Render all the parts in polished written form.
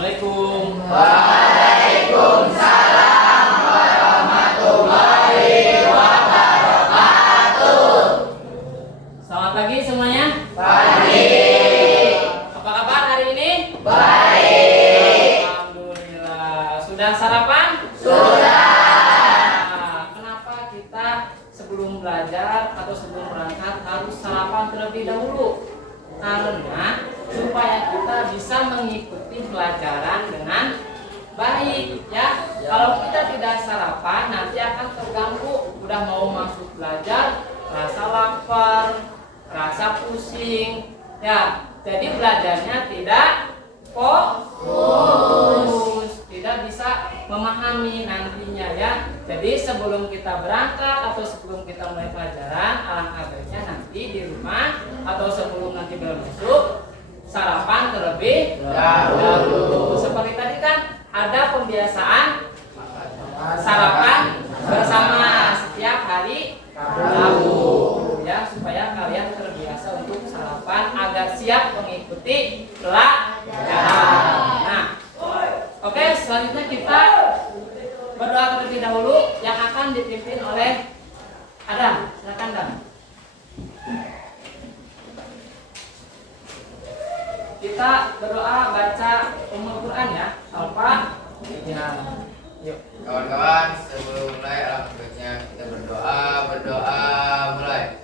Assalamualaikum. Waalaikumsalam warahmatullahi wabarakatuh. Selamat pagi semuanya. Pagi. Apa kabar hari ini? Baik. Alhamdulillah. Sudah sarapan? Sudah. Nah, kenapa kita sebelum belajar atau sebelum berangkat harus sarapan terlebih dahulu? Karena supaya kita bisa mengikuti pelajaran dengan baik, ya. Kalau kita tidak sarapan nanti akan terganggu. Udah mau masuk belajar, rasa lapar, rasa pusing, ya. Jadi belajarnya tidak fokus, tidak bisa memahami nantinya, ya. Jadi sebelum kita berangkat atau sebelum kita mulai pelajaran, alangkah baiknya nanti di rumah atau sebelum nanti bel masuk sarapan terlebih dahulu. Seperti tadi kan ada pembiasaan sarapan bersama setiap hari Rabu, ya, supaya kalian terbiasa untuk sarapan agar siap mengikuti pelajaran. Nah, oke, selanjutnya kita berdoa terlebih dahulu yang akan dipimpin oleh Adam. Silakan, Adam. Kita berdoa baca Quran, ya. Alfa. Ya. Yuk. Kawan-kawan, sebelum mulai alangkah baiknya kita berdoa mulai.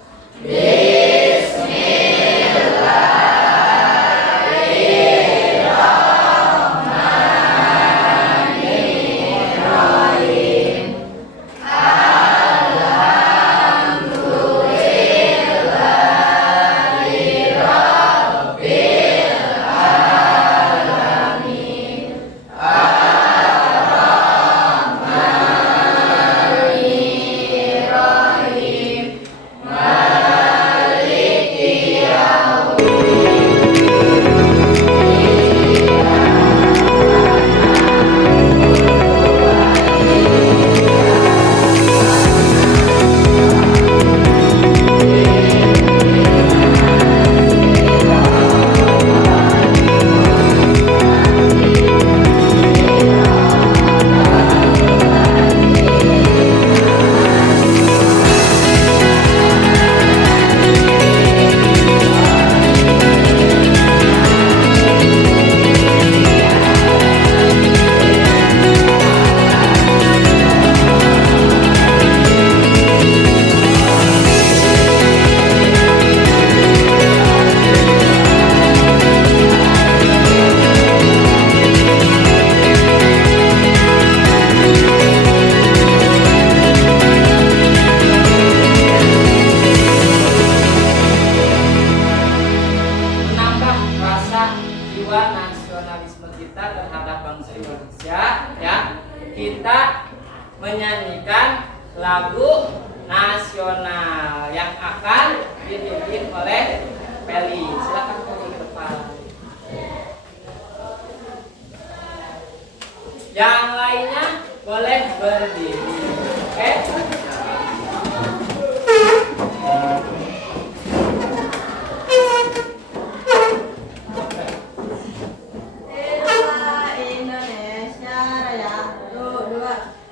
Nasionalisme kita terhadap bangsa Indonesia, ya, kita menyanyikan lagu nasional yang akan dipimpin oleh Peli. Silakan Peli ke depan. Yang lainnya boleh berdiri. Oke?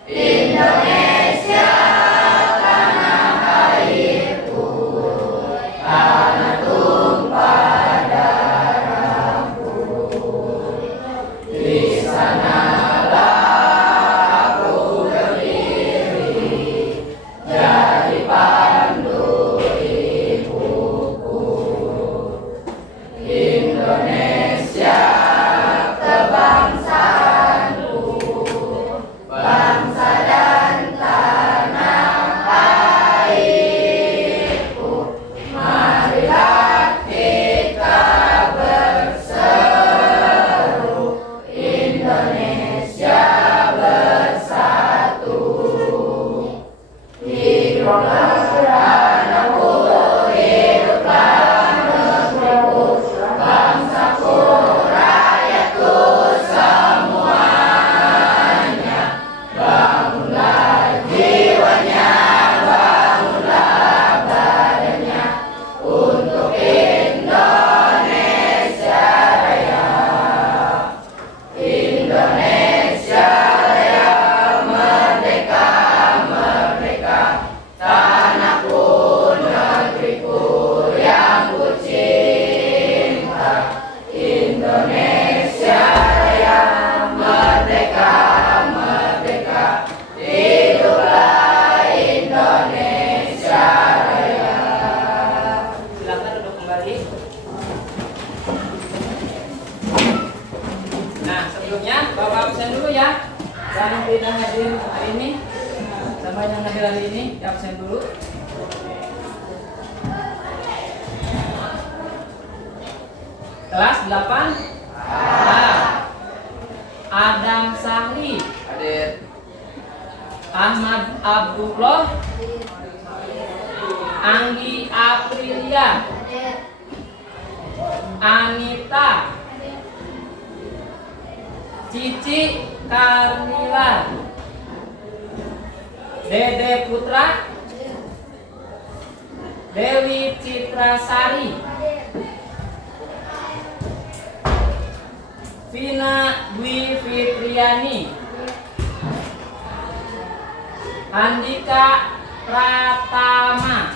Indonesia tanah airku, tanah tumpah darahku. Di sanalah aku berdiri. Nah, sebelumnya Bapak absen dulu ya. Yang tidak hadir hari ini sama yang hadir hari ini absen dulu. Kelas 8 Adam Sahli, Hadir. Ahmad Abdullah, Anggi Aprilia, Anita, Cici Karmila, Dede Putra, Dewi Citrasari, Vina Dwi Fitriani, Andika Pratama,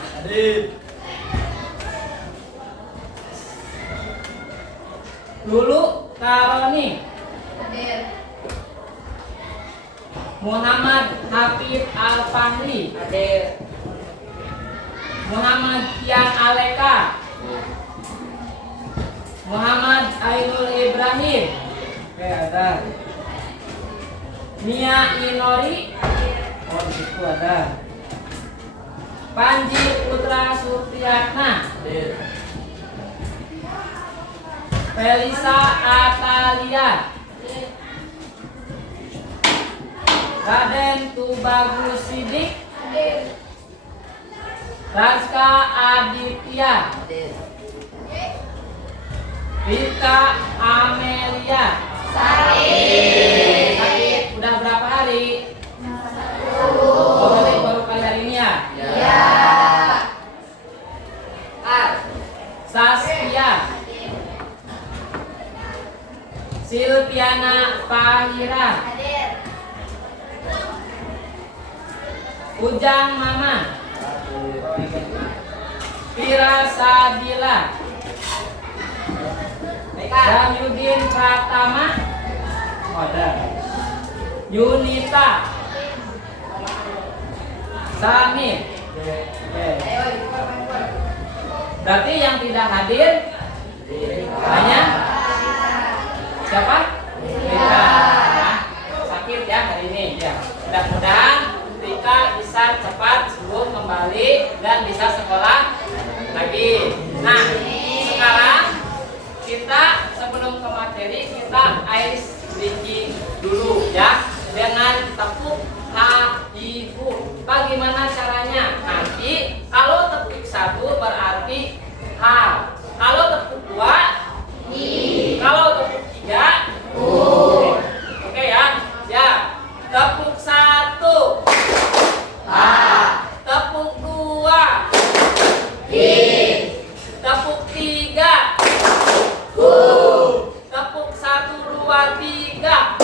Lulu Karoni, Muhammad Hafid Al-Fahri, Muhammad Kian Aleka, Muhammad Ainul Ibrahim, ada Mia Inori, oh di situ ada Panji Putra Supriyatna, Felisa Atalia, Raden Tubagus Sidik, Raska Aditya, Rita Amelia. Sakit udah berapa hari? Oh, baru kali hari ini ya? Saskia, Silviana Fahira, Ujang Mama, Pira Sabila, Zamyudin Pratama, Yunita, Sami. Berarti yang tidak hadir hanya siapa? Rika. Sakit ya hari ini. Ya. Mudah-mudahan Rika bisa cepat sembuh kembali dan bisa sekolah lagi. Nah, sekarang kita sebelum ke materi kita ice breaking dulu ya dengan tepuk HIU. Bagaimana caranya? Nanti kalau tepuk 1 berarti H, kalau tepuk 2 I, kalau tepuk 3 U. Oke ya? Ya. Tepuk 1 H, tepuk 2 I, tepuk 3 U, tepuk 1 2 3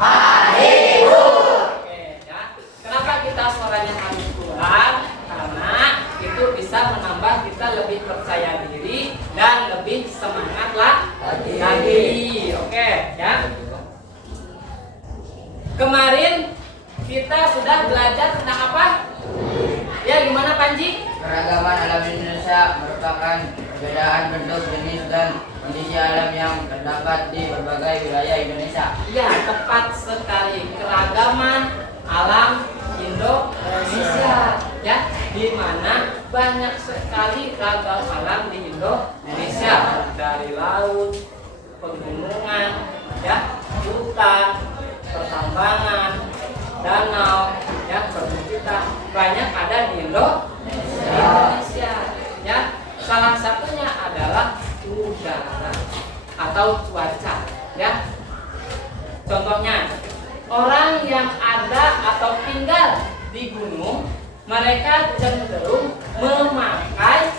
HIU. Oke ya. Kenapa kita suaranya harus keluar? Karena itu bisa menambah kita lebih percaya diri dan lebih semangat lagi. Oke ya. Kemarin kita sudah belajar tentang apa? Ya gimana Panji? Keragaman alam Indonesia merupakan perbedaan bentuk, jenis, dan kondisi alam yang terdapat di berbagai wilayah Indonesia. Ya, tepat sekali. Keragaman alam Indonesia, ya, di mana banyak sekali ragam alam di Indonesia, dari laut, pegunungan, ya, hutan, pertambangan, danau, ya, perbukitan, banyak ada di Indonesia, ya. Salah satunya adalah udara atau cuaca, ya. Contohnya, orang yang ada atau tinggal di gunung, mereka cenderung memakai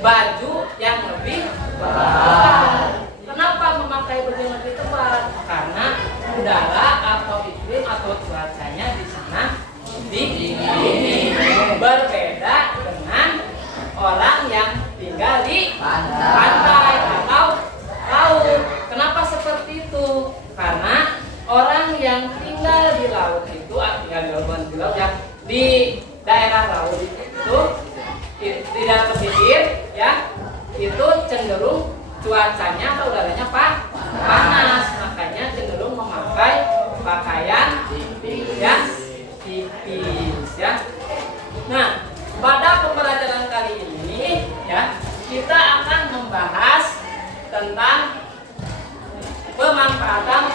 baju yang lebih tebal. Kenapa memakai baju yang lebih tebal? Karena udara atau iklim atau cuacanya di sana dingin. Berbeda dengan orang yang tinggal di pantai atau laut. Kenapa seperti itu? Karena orang yang tinggal di laut itu, di laut ya, di daerah laut itu tidak pesisir, ya, itu cenderung cuacanya atau udaranya panas.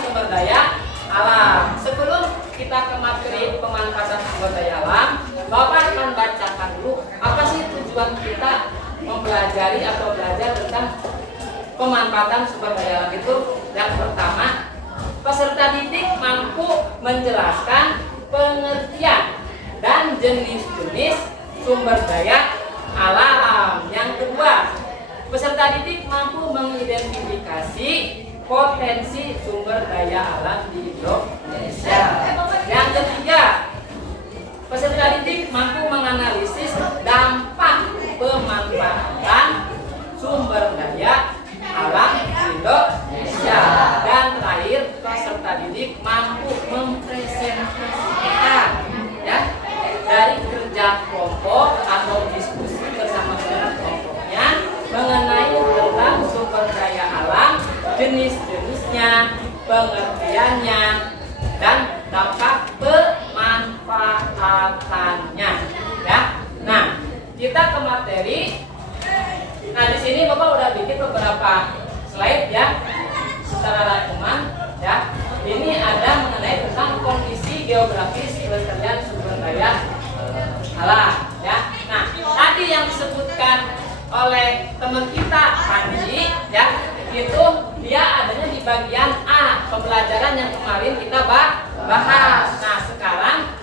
sumber daya alam. Sebelum kita ke materi pemanfaatan sumber daya alam, Bapak akan bacakan dulu apa sih tujuan kita mempelajari atau belajar tentang pemanfaatan sumber daya alam itu. Yang pertama, peserta didik mampu menjelaskan pengertian dan jenis-jenis sumber daya alam. Yang kedua, peserta didik mampu mengidentifikasi potensi sumber daya alam di Indonesia. Yang ketiga, peserta didik mampu menganalisis dampak pemanfaatan sumber daya alam di Indonesia. Dan terakhir, peserta didik mampu mempresentasikan ya dari kerja kelompok atau diskusi bersama dengan kelompoknya mengenai tentang sumber daya alam, jenis-jenisnya, pengertiannya, dan dampak pemanfaatannya. Ya. Nah, kita ke materi. Nah, di sini Bapak udah bikin beberapa slide ya, secara rangkuman ya. Ini ada mengenai tentang kondisi geografis pelestarian sumber daya alam ya. Nah, tadi yang disebutkan oleh teman kita Panji ya, itu dia adanya di bagian A pembelajaran yang kemarin kita bahas. Nah, sekarang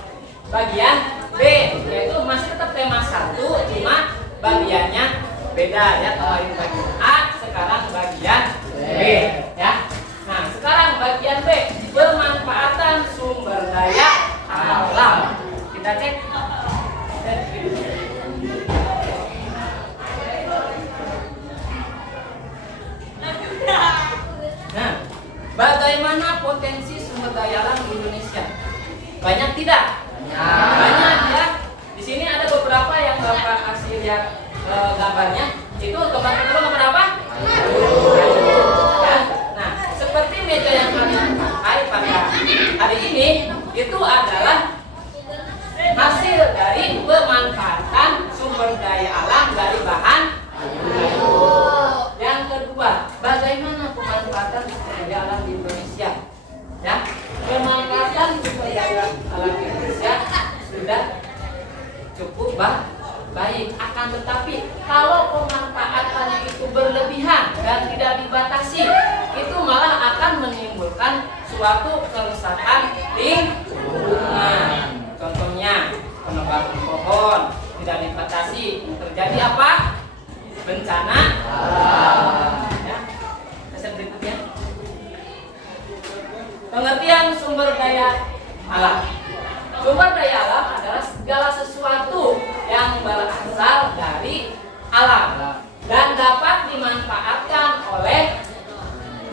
bagian B, yaitu masih tetap tema 1, cuma bagiannya beda ya. Kemarin bagian A, sekarang bagian B ya. Nah, sekarang bagian B, pemanfaatan sumber daya alam. Kita cek. Nah, bagaimana potensi sumber daya alam di Indonesia? Banyak tidak? Banyak ya. Di sini ada beberapa yang Bapak kasih lihat gambarnya. Itu gambar pertama gambar apa? Ya. Nah, seperti meja yang kalian pakai pada hari ini, itu adalah hasil dari pemanfaatan sumber daya alam dari bahan. Yang kedua, bagaimana pemanfaatan sumber daya alam di Indonesia? Ya, pemanfaatan sumber daya alam di Indonesia sudah cukup baik. Akan tetapi, kalau pemanfaatannya itu berlebihan dan tidak dibatasi, itu malah akan menimbulkan suatu kerusakan lingkungan. Contohnya, penebangan pohon tidak dibatasi, terjadi apa? Bencana ya. Slide berikutnya. Pengertian sumber daya alam. Sumber daya alam adalah segala sesuatu yang berasal dari alam dan dapat dimanfaatkan oleh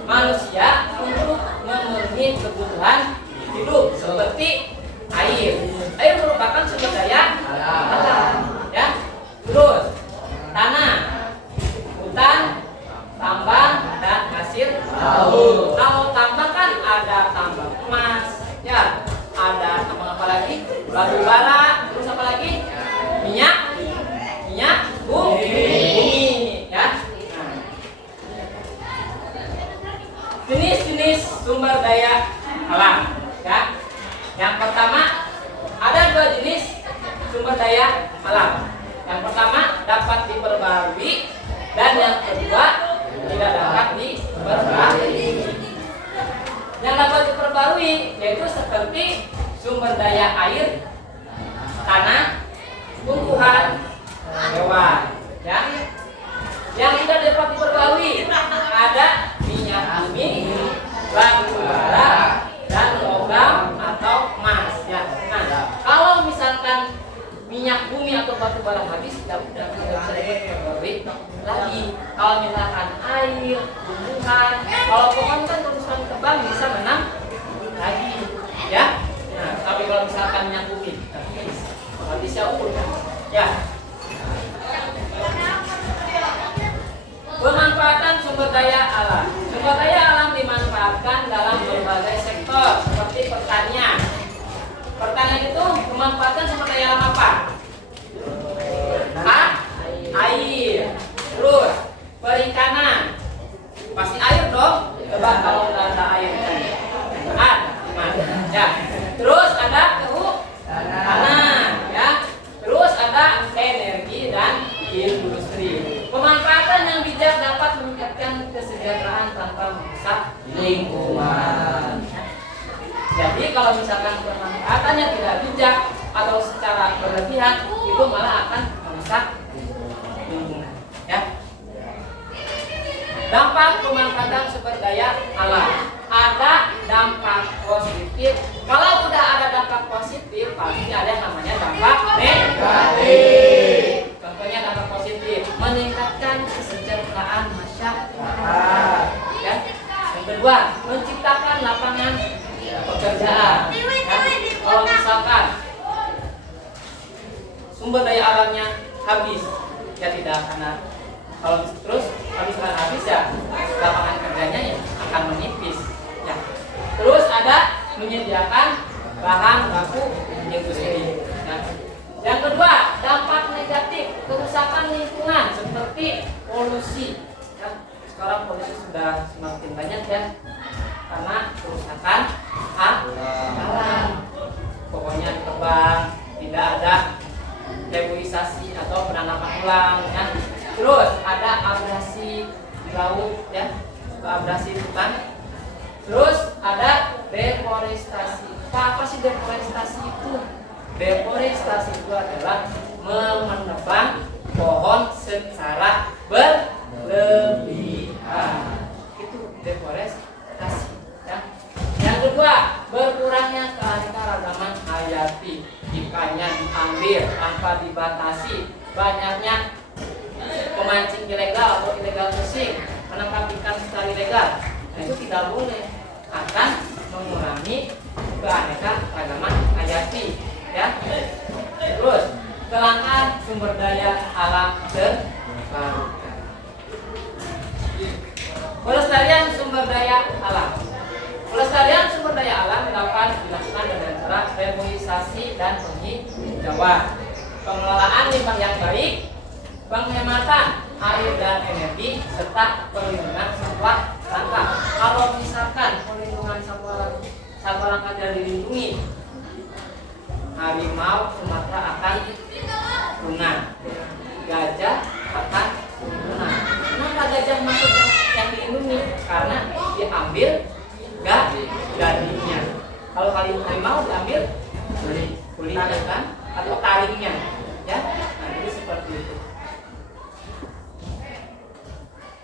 manusia untuk memenuhi kebutuhan hidup seperti air. Air merupakan sumber daya alam ya. Terus tanah, hutan, tambang, dan hasil laut. Kalau tambang kan ada tambang emas, ya, ada tambang apa lagi? Batu bara, terus apa lagi? Minyak bumi, ya. Nah, jenis-jenis sumber daya alam, ya. Yang pertama, ada 2 jenis sumber daya alam. Yang pertama dapat diperbarui dan yang kedua tidak dapat diperbarui. Yang dapat diperbarui yaitu seperti sumber daya air, tanah, tumbuhan, hewan. Ya. Yang tidak dapat diperbarui ada minyak bumi, batu bara, dan logam atau emas. Ya. Nah, kalau misalkan minyak bumi atau batu bara habis, tidak bisa diperbarui lagi. Kalau misalkan air, tumbuhan, kalau pohon kan terusan tebang bisa menang lagi, ya. Nah, tapi kalau misalkan minyak bumi habis ya udah, ya. Pemanfaatan sumber daya alam. Sumber daya alam dimanfaatkan dalam berbagai sektor seperti pertanian. Pertanian itu memanfaatkan sumber daya alam apa? Air. Terus perikanan, pasti air dong. Coba kalau nggak ada air, lingkungan. Jadi kalau misalkan pemanfaatannya tidak bijak atau secara berlebihan, itu malah akan merusak lingkungan. Ya. Dampak pemanfaatan sumber daya alam. Ada dampak positif. Kalau udah ada dampak positif, pasti ada yang namanya dampak negatif. Contohnya dampak positif, meningkatkan kesejahteraan masyarakat. Ya. Yang kedua, menciptakan lapangan pekerjaan. Ya. Kalau misalkan sumber daya alamnya habis, ya tidak akan. Kalau terus habis ya lapangan kerjanya ya akan menipis. Ya. Terus ada menyediakan bahan baku industri. Ya. Yang kedua, dampak negatif kerusakan lingkungan seperti polusi. Ya. Sekarang polusi sudah semakin banyak ya, karena kerusakan alam. Pokoknya ditebang, tidak ada reboisasi atau penanaman ulang. Ya. Terus ada abrasi di laut, ya, abrasi hutan. Terus ada deforestasi. Apa sih deforestasi itu? Deforestasi itu adalah menebang pohon secara berlebihan. Itu deforestasi. Ya. Yang kedua, berkurangnya keanekaragaman hayati. Ikannya diambil tanpa dibatasi. Banyaknya pemancing ilegal atau illegal fishing, menangkap ikan secara ilegal. Nah, itu tidak boleh, akan mengurangi keanekaragaman hayati. Ya. Terus kelangkaan sumber daya alam terbarukan. Pelestarian sumber daya alam. Pelestarian sumber daya alam dapat dilakukan dengan cara reboisasi dan penghijauan, pengelolaan limbah yang baik, penghematan air dan energi, serta perlindungan satwa langka. Kalau misalkan perlindungan satwa langka tidak dilindungi, harimau Sumatera akan punah, gajah akan punah. Kenapa gajah masuk yang dilindungi? Karena diambil gadingnya. Kalau harimau diambil kulitnya kan, atau taringnya, ya. Nah, jadi seperti itu.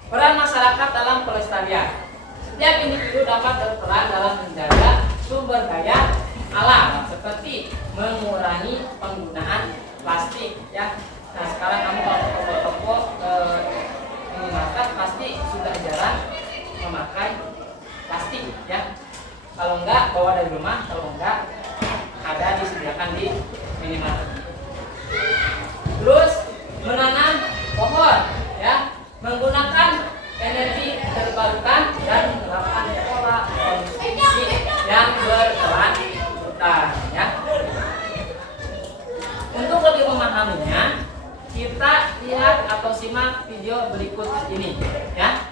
Peran masyarakat dalam pelestarian. Setiap individu dapat berperan dalam menjaga sumber daya alam, seperti mengurangi penggunaan plastik. Ya. Nah, sekarang kamu kalau ke toko-toko minimarket pasti sudah jarang memakai plastik. Ya. Kalau enggak bawa dari rumah, kalau enggak ada disediakan di minimarket. Terus menanam pohon, ya. Menggunakan energi terbarukan dan menerapkan pola konsumsi yang berkelanjutan, ya. Untuk lebih memahaminya, kita lihat atau simak video berikut ini, ya.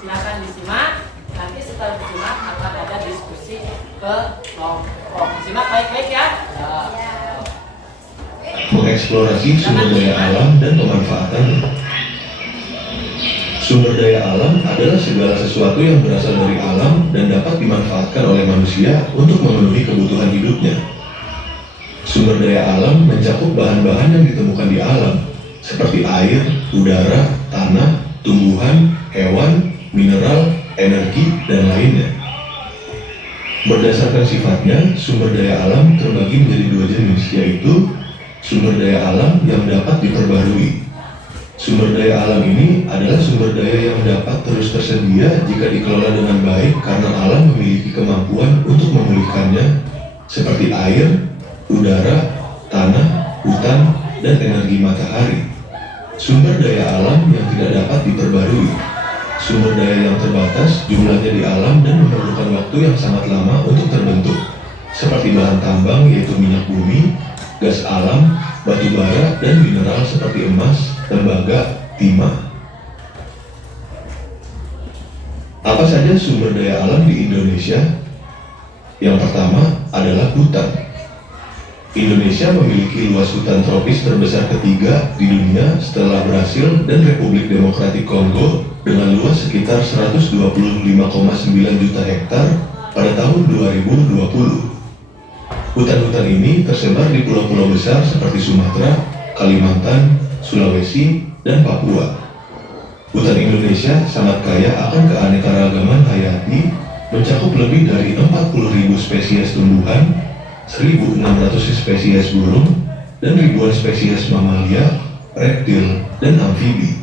Silakan disimak. Nanti setelah disimak akan ada diskusi ke kelompok. Simak baik-baik ya. Mengeksplorasi sumber daya alam dan pemanfaatannya. Sumber daya alam adalah segala sesuatu yang berasal dari alam dan dapat dimanfaatkan oleh manusia untuk memenuhi kebutuhan hidupnya. Sumber daya alam mencakup bahan-bahan yang ditemukan di alam, seperti air, udara, tanah, tumbuhan, hewan, mineral, energi, dan lainnya. Berdasarkan sifatnya, sumber daya alam terbagi menjadi dua jenis, yaitu sumber daya alam yang dapat diperbarui. Sumber daya alam ini adalah sumber daya yang dapat terus tersedia jika dikelola dengan baik karena alam memiliki kemampuan untuk memulihkannya, seperti air, udara, tanah, hutan, dan energi matahari. Sumber daya alam yang tidak dapat diperbarui. Sumber daya yang terbatas jumlahnya di alam dan memerlukan waktu yang sangat lama untuk terbentuk, seperti bahan tambang yaitu minyak bumi, gas alam, batu bara, dan mineral seperti emas, tembaga, timah. Apa saja sumber daya alam di Indonesia? Yang pertama adalah hutan. Indonesia memiliki luas hutan tropis terbesar ketiga di dunia setelah Brasil dan Republik Demokratik Kongo dengan luas sekitar 125,9 juta hektar pada tahun 2020. Hutan-hutan ini tersebar di pulau-pulau besar seperti Sumatera, Kalimantan, Sulawesi, dan Papua. Hutan Indonesia sangat kaya akan keanekaragaman hayati, mencakup lebih dari 40.000 spesies tumbuhan, 1.600 spesies burung, dan ribuan spesies mamalia, reptil, dan amfibi.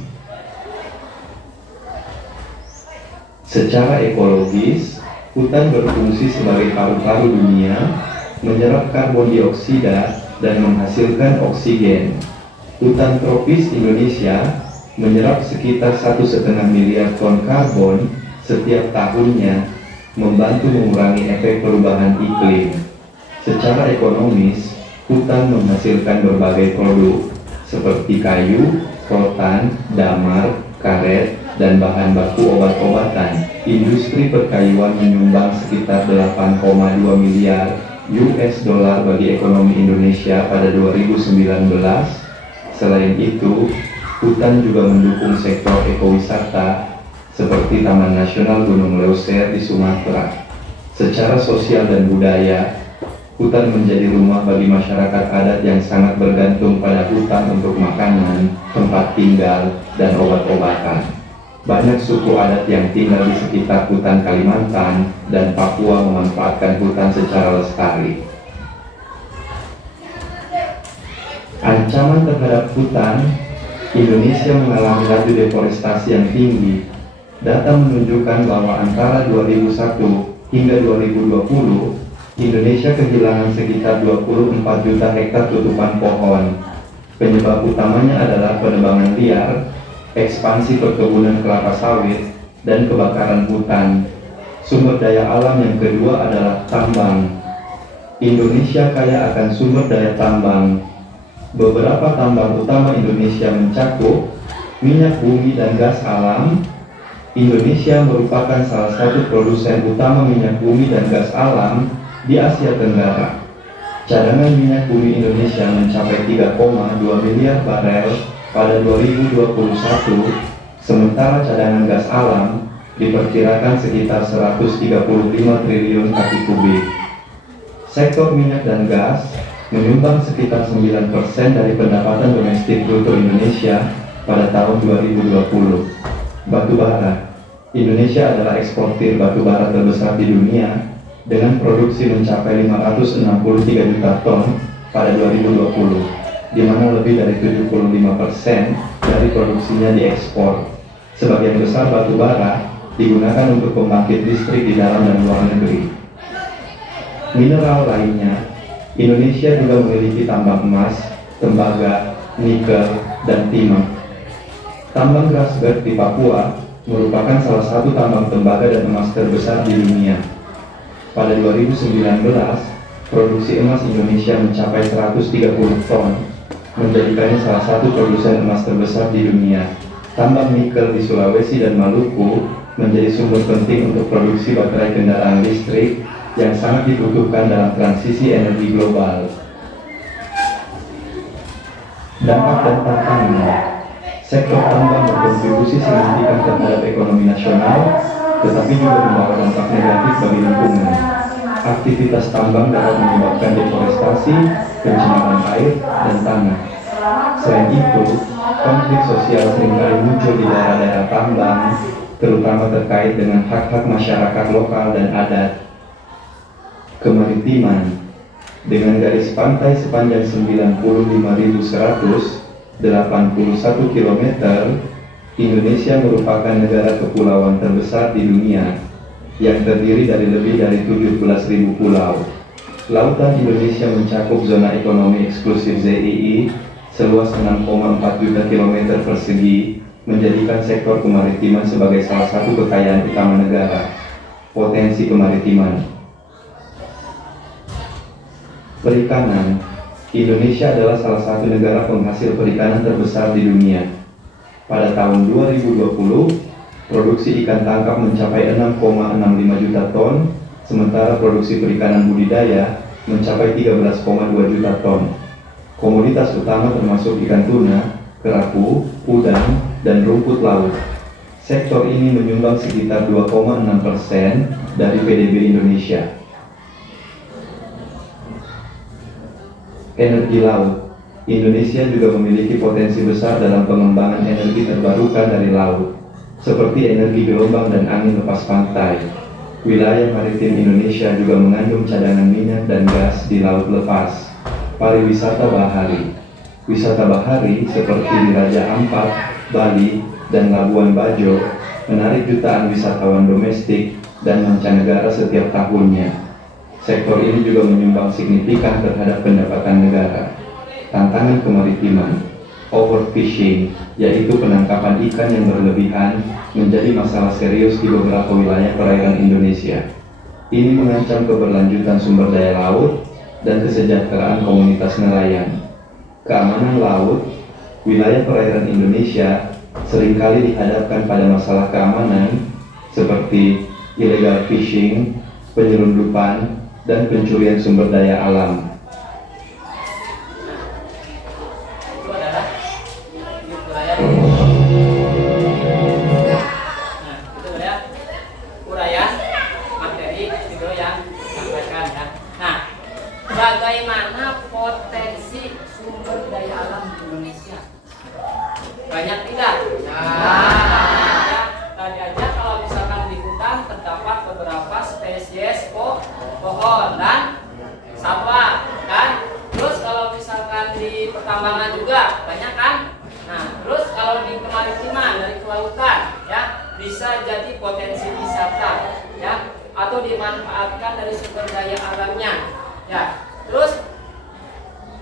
Secara ekologis, hutan berfungsi sebagai paru-paru dunia, menyerap karbon dioksida dan menghasilkan oksigen. Hutan tropis Indonesia menyerap sekitar 1,5 miliar ton karbon setiap tahunnya, membantu mengurangi efek perubahan iklim. Secara ekonomis, hutan menghasilkan berbagai produk seperti kayu, rotan, damar, karet, dan bahan baku obat-obatan. Industri perkayuan menyumbang sekitar 8,2 miliar US dollar bagi ekonomi Indonesia pada 2019. Selain itu, hutan juga mendukung sektor ekowisata seperti Taman Nasional Gunung Leuser di Sumatera. Secara sosial dan budaya, hutan menjadi rumah bagi masyarakat adat yang sangat bergantung pada hutan untuk makanan, tempat tinggal, dan obat-obatan. Banyak suku adat yang tinggal di sekitar hutan Kalimantan dan Papua memanfaatkan hutan secara lestari. Ancaman terhadap hutan, Indonesia mengalami laju deforestasi yang tinggi. Data menunjukkan bahwa antara 2001 hingga 2020, Indonesia kehilangan sekitar 24 juta hektar tutupan pohon. Penyebab utamanya adalah penebangan liar, ekspansi perkebunan kelapa sawit, dan kebakaran hutan. Sumber daya alam yang kedua adalah tambang. Indonesia kaya akan sumber daya tambang. Beberapa tambang utama Indonesia mencakup minyak bumi dan gas alam. Indonesia merupakan salah satu produsen utama minyak bumi dan gas alam di Asia Tenggara. Cadangan minyak bumi Indonesia mencapai 3,2 miliar barel pada 2021, sementara cadangan gas alam diperkirakan sekitar 135 triliun kaki kubik. Sektor minyak dan gas menyumbang sekitar 9% dari pendapatan domestik bruto Indonesia pada tahun 2020. Batu bara. Indonesia adalah eksportir batu bara terbesar di dunia dengan produksi mencapai 563 juta ton pada 2020, di mana lebih dari 75% dari produksinya diekspor. Sebagian besar batu bara digunakan untuk pembangkit listrik di dalam dan luar negeri. Mineral lainnya, Indonesia juga memiliki tambang emas, tembaga, nikel, dan timah. Tambang Grasberg di Papua merupakan salah satu tambang tembaga dan emas terbesar di dunia. Pada 2019, produksi emas Indonesia mencapai 130 ton, menjadikannya salah satu produsen emas terbesar di dunia. Tambang nikel di Sulawesi dan Maluku menjadi sumber penting untuk produksi baterai kendaraan listrik yang sangat dibutuhkan dalam transisi energi global. Dampak dan tantangan. Sektor tambang berkontribusi signifikan terhadap ekonomi nasional, tetapi juga membawa dampak negatif bagi lingkungan. Aktivitas tambang dapat menyebabkan deforestasi, pencemaran air, dan tanah. Selain itu, konflik sosial seringkali muncul di daerah-daerah tambang, terutama terkait dengan hak-hak masyarakat lokal dan adat. Kemaritiman. Dengan garis pantai sepanjang 95.181 km, Indonesia merupakan negara kepulauan terbesar di dunia yang terdiri dari lebih dari 17.000 pulau. Lautan Indonesia mencakup zona ekonomi eksklusif ZII seluas 6,4 juta kilometer persegi, menjadikan sektor kemaritiman sebagai salah satu kekayaan utama negara. Potensi kemaritiman. Perikanan. Indonesia adalah salah satu negara penghasil perikanan terbesar di dunia. Pada tahun 2020, produksi ikan tangkap mencapai 6,65 juta ton, sementara produksi perikanan budidaya mencapai 13,2 juta ton. Komoditas utama termasuk ikan tuna, kerapu, udang, dan rumput laut. Sektor ini menyumbang sekitar 2,6% dari PDB Indonesia. Energi laut. Indonesia juga memiliki potensi besar dalam pengembangan energi terbarukan dari laut, seperti energi gelombang dan angin lepas pantai. Wilayah maritim Indonesia juga mengandung cadangan minyak dan gas di laut lepas. Pariwisata bahari. Wisata bahari seperti di Raja Ampat, Bali, dan Labuan Bajo menarik jutaan wisatawan domestik dan mancanegara setiap tahunnya. Sektor ini juga menyumbang signifikan terhadap pendapatan negara. Tantangan kemaritiman. Overfishing, yaitu penangkapan ikan yang berlebihan, menjadi masalah serius di beberapa wilayah perairan Indonesia. Ini mengancam keberlanjutan sumber daya laut dan kesejahteraan komunitas nelayan. Keamanan laut. Wilayah perairan Indonesia seringkali dihadapkan pada masalah keamanan seperti illegal fishing, penyelundupan, dan pencurian sumber daya alam. Itu adalah uraian. Nah, itu adalah uraian materi video yang disampaikan ya. Nah, bagaimana potensi sumber daya alam di Indonesia? Banyak tidak? Nah, tadi aja kalau misalkan di hutan terdapat beberapa spesies pohon dan satwa kan. Terus kalau misalkan di pertambangan juga banyak kan. Nah, terus kalau di kemaritiman dari kelautan ya bisa jadi potensi wisata ya atau dimanfaatkan dari sumber daya alamnya ya. Terus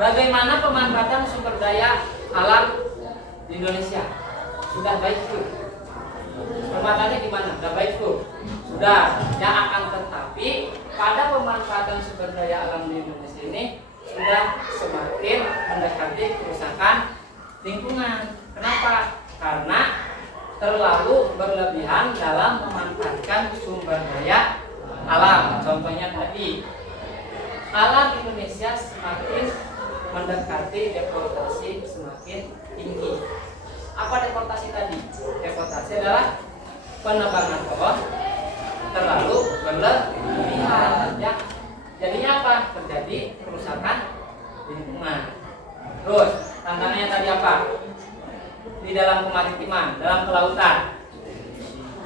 bagaimana pemanfaatan sumber daya alam di Indonesia? Sudah baik tuh. Pemanfaatannya gimana? Sudah baik tuh. Sudah. Ya, akan tetapi pada pemanfaatan sumber daya alam di Indonesia ini sudah semakin mendekati kerusakan lingkungan. Kenapa? Karena terlalu berlebihan dalam memanfaatkan sumber daya alam. Contohnya tadi, alam Indonesia semakin mendekati deforestasi semakin tinggi. Apa deforestasi tadi? Deforestasi adalah penebangan pohon terlalu berlebihan ya. Jadinya apa? Terjadi kerusakan lingkungan. Terus tantangannya tadi apa? Di dalam kemaritiman, dalam kelautan,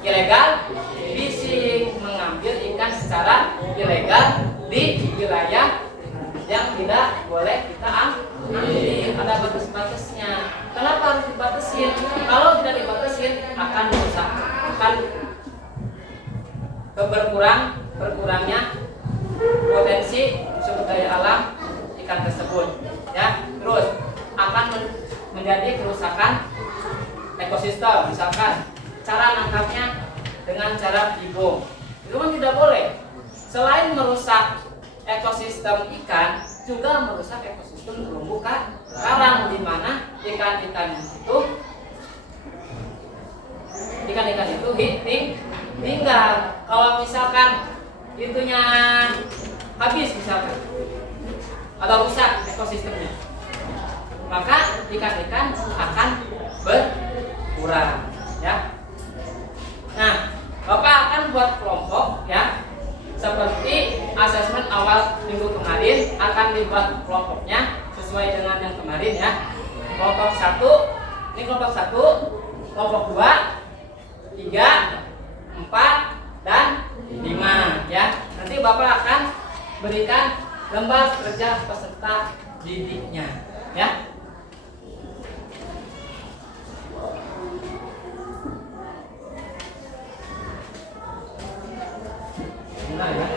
ilegal fishing, mengambil ikan secara ilegal di wilayah yang tidak boleh kita ambil. Ada batas-batasnya. Kenapa harus dibatasin? Kalau tidak dibatasin akan merusak, akan berkurangnya potensi sumber daya alam ikan tersebut ya. Terus akan menjadi kerusakan ekosistem. Misalkan cara nangkapnya dengan cara dibom, itu kan tidak boleh. Selain merusak ekosistem ikan, juga merusak ekosistem terumbu karang, di mana ikan-ikan itu tinggal. Kalau misalkan itunya habis misalkan atau rusak ekosistemnya, maka ikan-ikan akan berkurang ya. Nah, Bapak akan buat kelompok ya, seperti asesmen awal minggu kemarin akan dibuat kelompoknya sesuai dengan yang kemarin ya. Kelompok 1, ini kelompok 1, kelompok 2, 3, 4, dan 5 ya. Nanti Bapak akan berikan lembar kerja peserta didiknya ya. Nah, ya.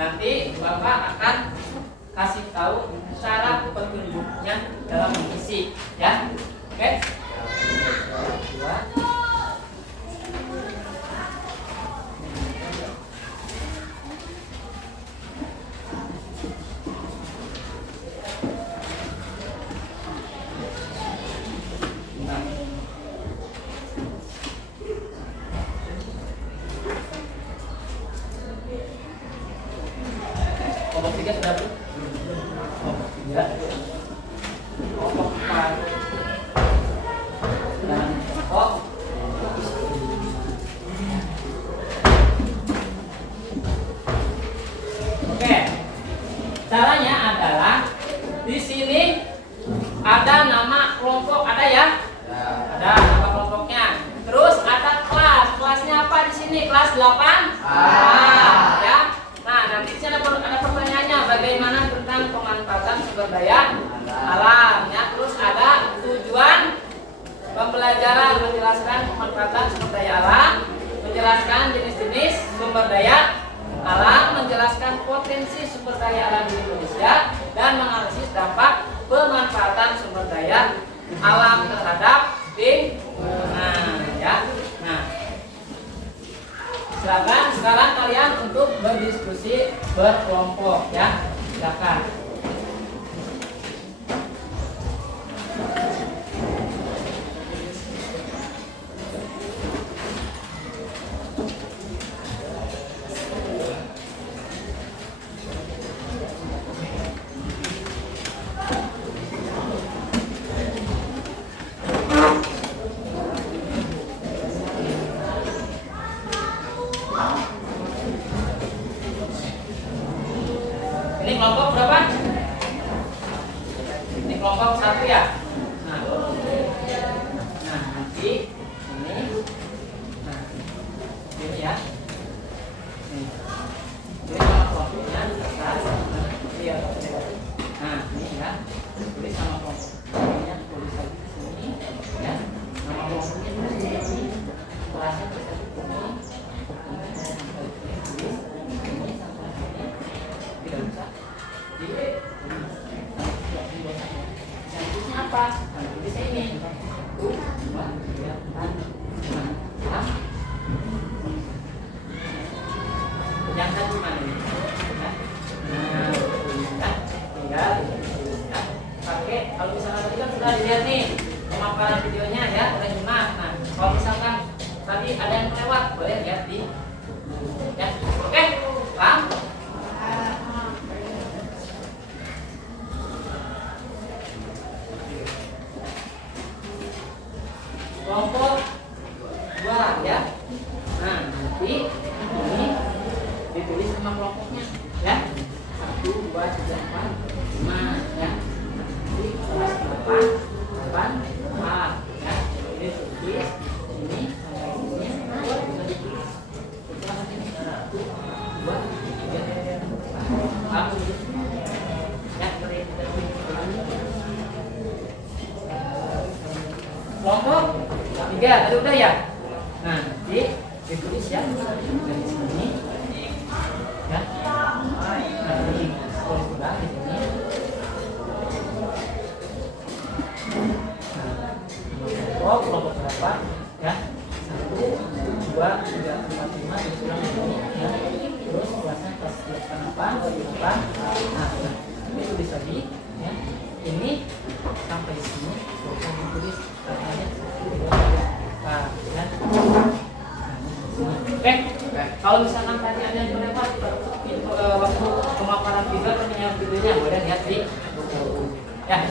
Nanti Bapak akan kasih tahu cara petunjuknya dalam mengisi ya. Oke. ada nama kelompok, ada ya? Ada nama kelompoknya. Terus ada kelas. Kelasnya apa di sini? Kelas 8? Ya. Nah, nanti di sini ada pertanyaannya, bagaimana tentang pemanfaatan sumber daya alam ya. Terus ada tujuan pembelajaran, menjelaskan pemanfaatan sumber daya alam, menjelaskan jenis-jenis sumber daya alam, menjelaskan potensi sumber daya alam di Indonesia, dan menganalisis dampak pemanfaatan sumber daya alam terhadap lingkungan ya. Nah, silakan sekarang kalian untuk berdiskusi berkelompok ya. Silakan. Ini kelompok berapa? Ini kelompok 1 ya. Nah, nanti ini, nah ini ya. Ini sama kelompoknya di atas. Iya. Nah, ini ya. Tulis sama kelompoknya, tulis lagi di sini. Ya. Nama kelompoknya tulis di sini. Kelasnya tulis lagi di sini. Apa? Jadi saya ini 1, 2, 3, 4, 5, 6. Yang tadi mana ini? Nah, tinggal pakai. Kalau misalkan tadi kan sudah dilihat nih pemaparan videonya ya, udah nyimak. Nah, kalau misalkan tadi ada yang lewat, boleh lihat di ya. Oke, paham? Kelompok 2 ya. Nah, nanti ini ditulis sama kelompoknya ya. 1, 2, 3, 4, 5 ya. Nanti kelas 8, 4 ya. Ini tulis ini sampai sini. Bisa ditulis. Kelas ini 1, 2, 3, 4. Ya, kelompok 3 tadi udah ya. Nah, nanti ditulis ya dari sini ya. Nah, ini sudah di sini. Nah, kelompok berapa ya? 1, 2, 3, 4, 5 ditulis ini ya. Terus kelasnya kelas 8. Nah, ini tulis lagi ya. Ini sampai sini bukan ditulis katanya 1, 2, 3, 4 ya. Oke. Kalau misalkan tadi ada yang lewat waktu pemaparan video atau penyiaran videonya, boleh lihat di buku ya.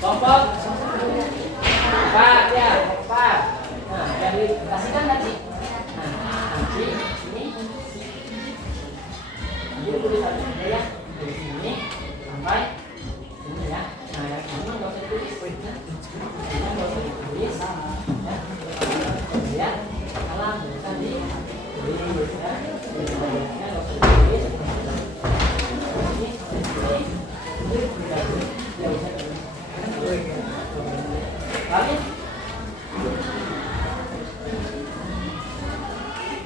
Kelompok 4 ya, 4. Nah, yang dikasihkan tadi. Nah, nanti ini tulis tadi ya. Dari sini sampai ini ya. Nah, yang ini nggak usah ditulis poinnya. Ini nggak usah ditulis. Ya, salah tadi. Ya, nggak usah ditulis. Lagi.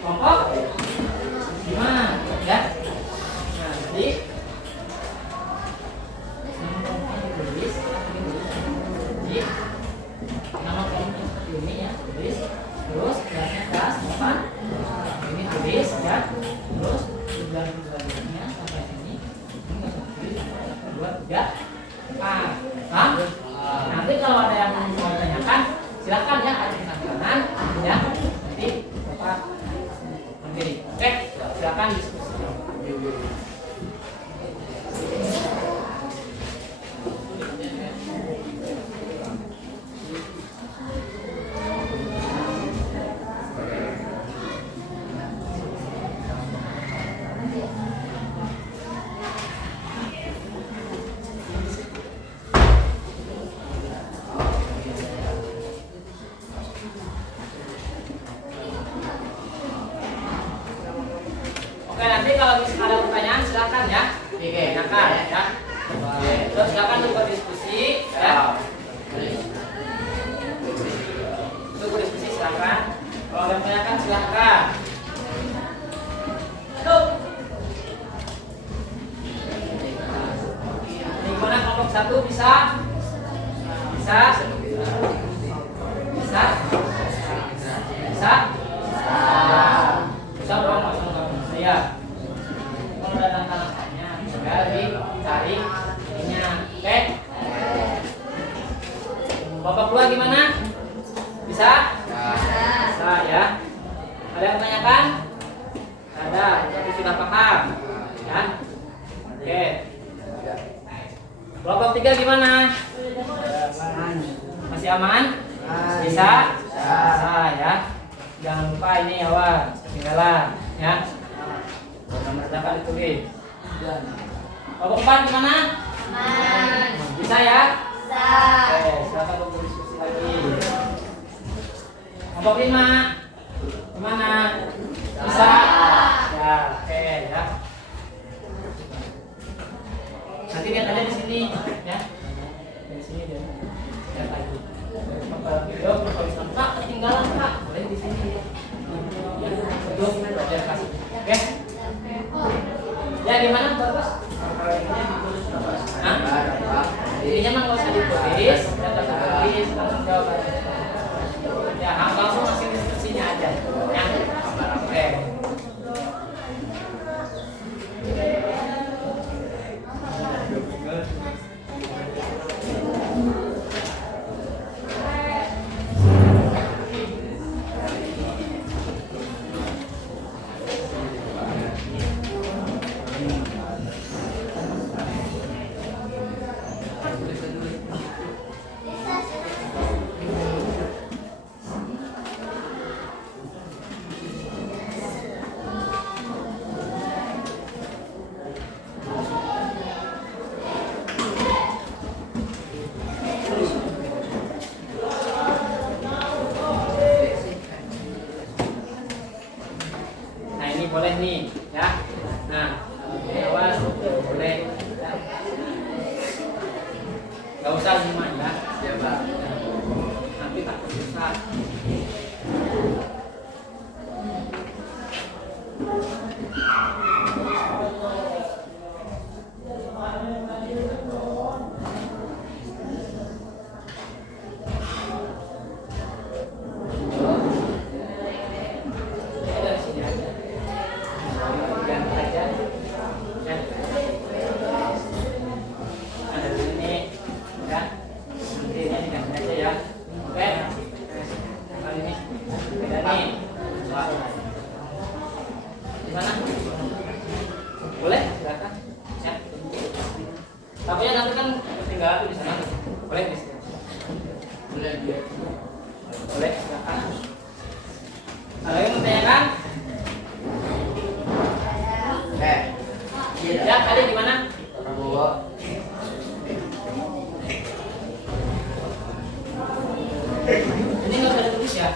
Kelompok 5 ya. Nah, jadi nama kelompoknya seperti ini ya, tulis. Terus kelasnya kelas 8. Ini tulis ya. Terus tujuan-tujuannya sampai sini. Ini nggak usah tulis. 2, 3, 4. Nanti kalau ada yang mau tanyakan, silakan ya, ada di kanan ya. Nanti Bapak berdiri. Oke, silakan diskusi. Silakan untuk berdiskusi ya. Untuk berdiskusi silakan. Kalau ada yang tanyakan silakan. Ini gimana kelompok 1 bisa? Bisa? Bisa? Bisa? Bisa dong, langsung saya. Kalau ada tantangannya, sekali cari ininya. Oke? Kelompok 2 gimana? Bisa? Bisa ya. Ada yang menanyakan? Ada, tapi sudah paham ya? Oke. Kelompok 3 gimana? Masih aman? Bisa? Bisa ya. Jangan lupa ini awal tinggalan ya. Nomor 8 ditulis. Kelompok 4 gimana? Bisa ya? Bisa. Oke, silakan untuk berdiskusi lagi. Kelompok 5 gimana? Bisa? Ya, oke ya. Nanti lihat aja di sini ya. Di sini dia. Lihat lagi. Video kalau Kak ketinggalan Kak, boleh di sini ya. Ya, betul. Biar kasih. Oke. Ya gimana Bagus? Kalau ininya ditulis apa? Hah? Ininya mah nggak usah ditulis, ya dapat tulis, tanggung jawab aja. Ya, langsung masih diskusinya aja. Ya. Oke. Nah ini boleh nih ya. Nah awas boleh. Gak usah cuma ya. Ya Pak. Nanti takut susah. Boleh, silakan. Ya. Tapi ya nanti kan ketinggalan di sana. Boleh di sini. Boleh. Boleh, silakan. Ada yang mau tanyakan? Ya, tadi gimana? Prabowo. Ini nggak usah ditulis ya.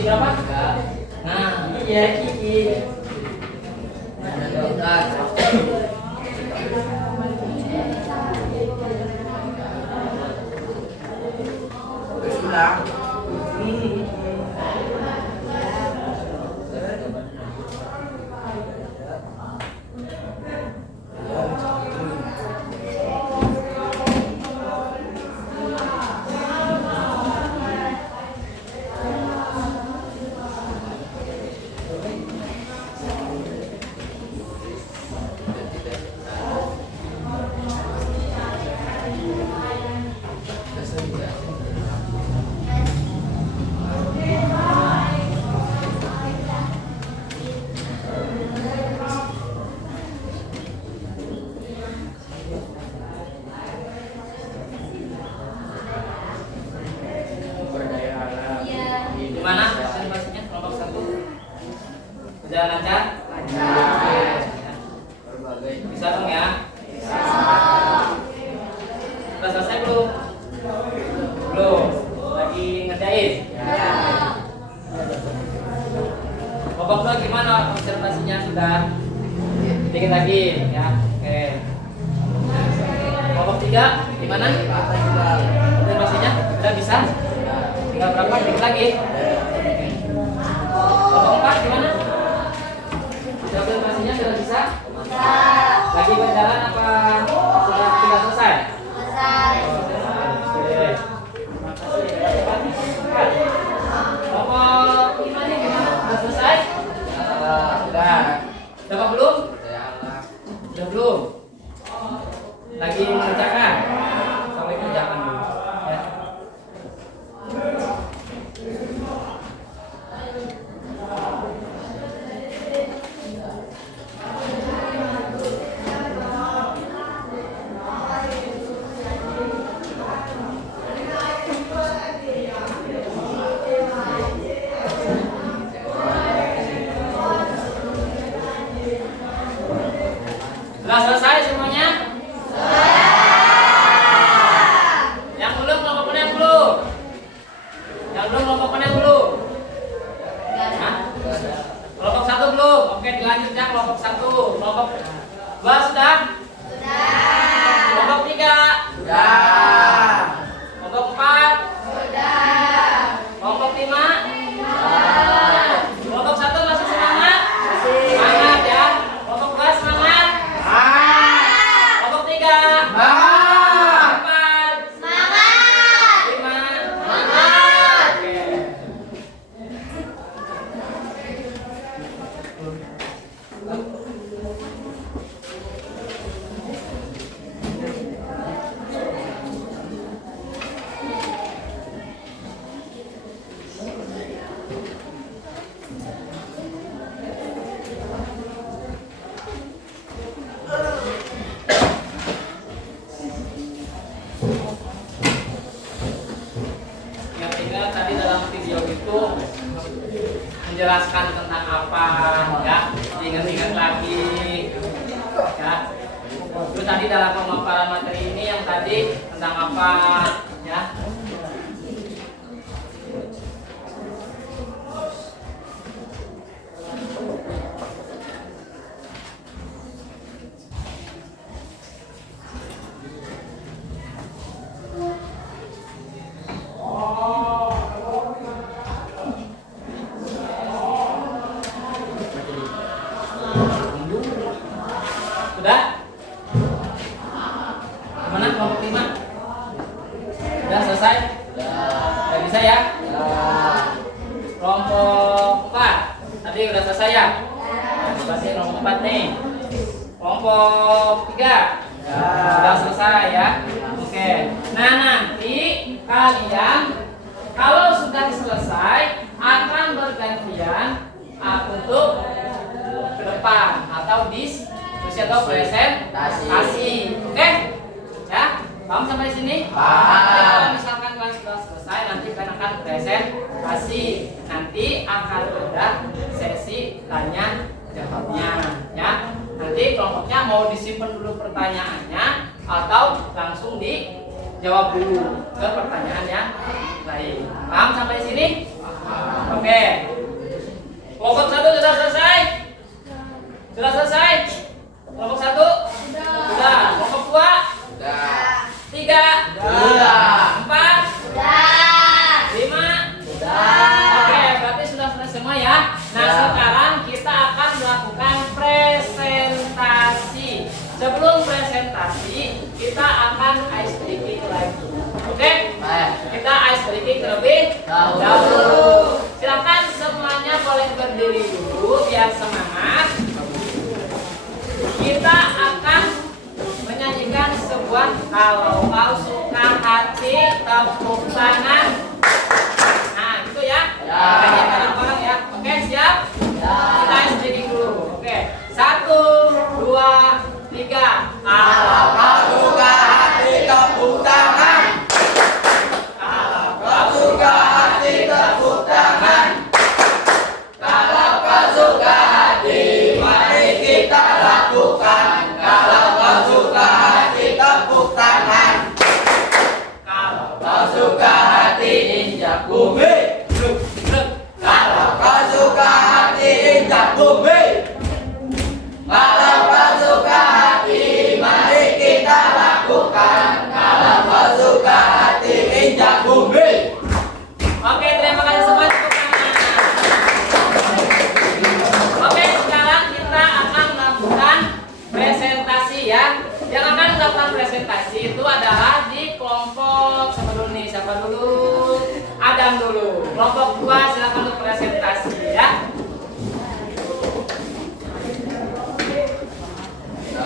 Berapa? Nah, iya Kiki. lancar? Lancar. berbagai Bisa dong ya? Udah selesai belum? Belum. Lagi ngerjain? Babak 2 gimana observasinya sudah? Dikit lagi ya. Oke. Babak 3 gimana? Observasinya sudah bisa? Tinggal berapa? Dikit lagi. Babak 4 gimana? Observasinya sudah bisa? Lagi berjalan apa sudah selesai? Oke. Babak gimana? Sudah selesai? sudah Dapat belum? daya alam Sudah belum? Lagi mengerjakan? Sampai kerjakan dulu ya. Sudah selesai semuanya? Yang belum kelompok yang belum? Yang belum kelompok yang belum? Hah? Kelompok 1 belum? Oke, dilanjut ya kelompok 1. Kelompok 2 sudah? Kelompok 3? sudah Kelompok 4? Kelompok 5? Kelompok 1 masih semangat? Semangat ya. Kelompok 2 semangat? Kelompok 3? 4? 5? Oke. Ingat tadi dalam video itu menjelaskan tentang apa ya, ingat-ingat lagi ya. Terus tadi dalam pemaparan materi ini yang tadi tentang apa ya. Sudah? Gimana kelompok 5? Sudah selesai? Sudah bisa ya? Kelompok 4 tadi udah selesai ya? Nah, berarti kelompok 4 nih. Kelompok 3 sudah selesai ya? Oke. Nah, nanti kalian kalau sudah selesai akan bergantian untuk ke depan atau diskusi atau presentasi. Oke? Ya? Paham sampai sini? Paham. Jadi kalau misalkan kalian sudah selesai nanti kalian akan presentasi. Nanti akan ada sesi tanya jawabnya ya. Nanti kelompoknya mau disimpan dulu pertanyaannya atau langsung dijawab dulu ke pertanyaan yang lain. Paham sampai sini? Oke. Kelompok 1 sudah selesai? Sudah selesai? Kelompok 1? Sudah. Kelompok 2? sudah 3? sudah 4? 5? Oke, berarti sudah selesai semua ya. Nah, Ya. sekarang kita akan melakukan presentasi. Sebelum presentasi, kita akan ice breaking lagi. Oke? Kita ice breaking terlebih dahulu. Silakan semuanya boleh berdiri dulu biar semangat. Kita akan menyanyikan sebuah kalau kau suka hati tepuk tangan. Nah, gitu ya. Ya. Nyanyi bareng-bareng ya. Oke, siap? Kita ice breaking dulu. Oke. 1, 2, 3. Kalau kau suka hati tepuk tangan. Kalau Kau suka hati tepuk tangan. Kalau kau suka hati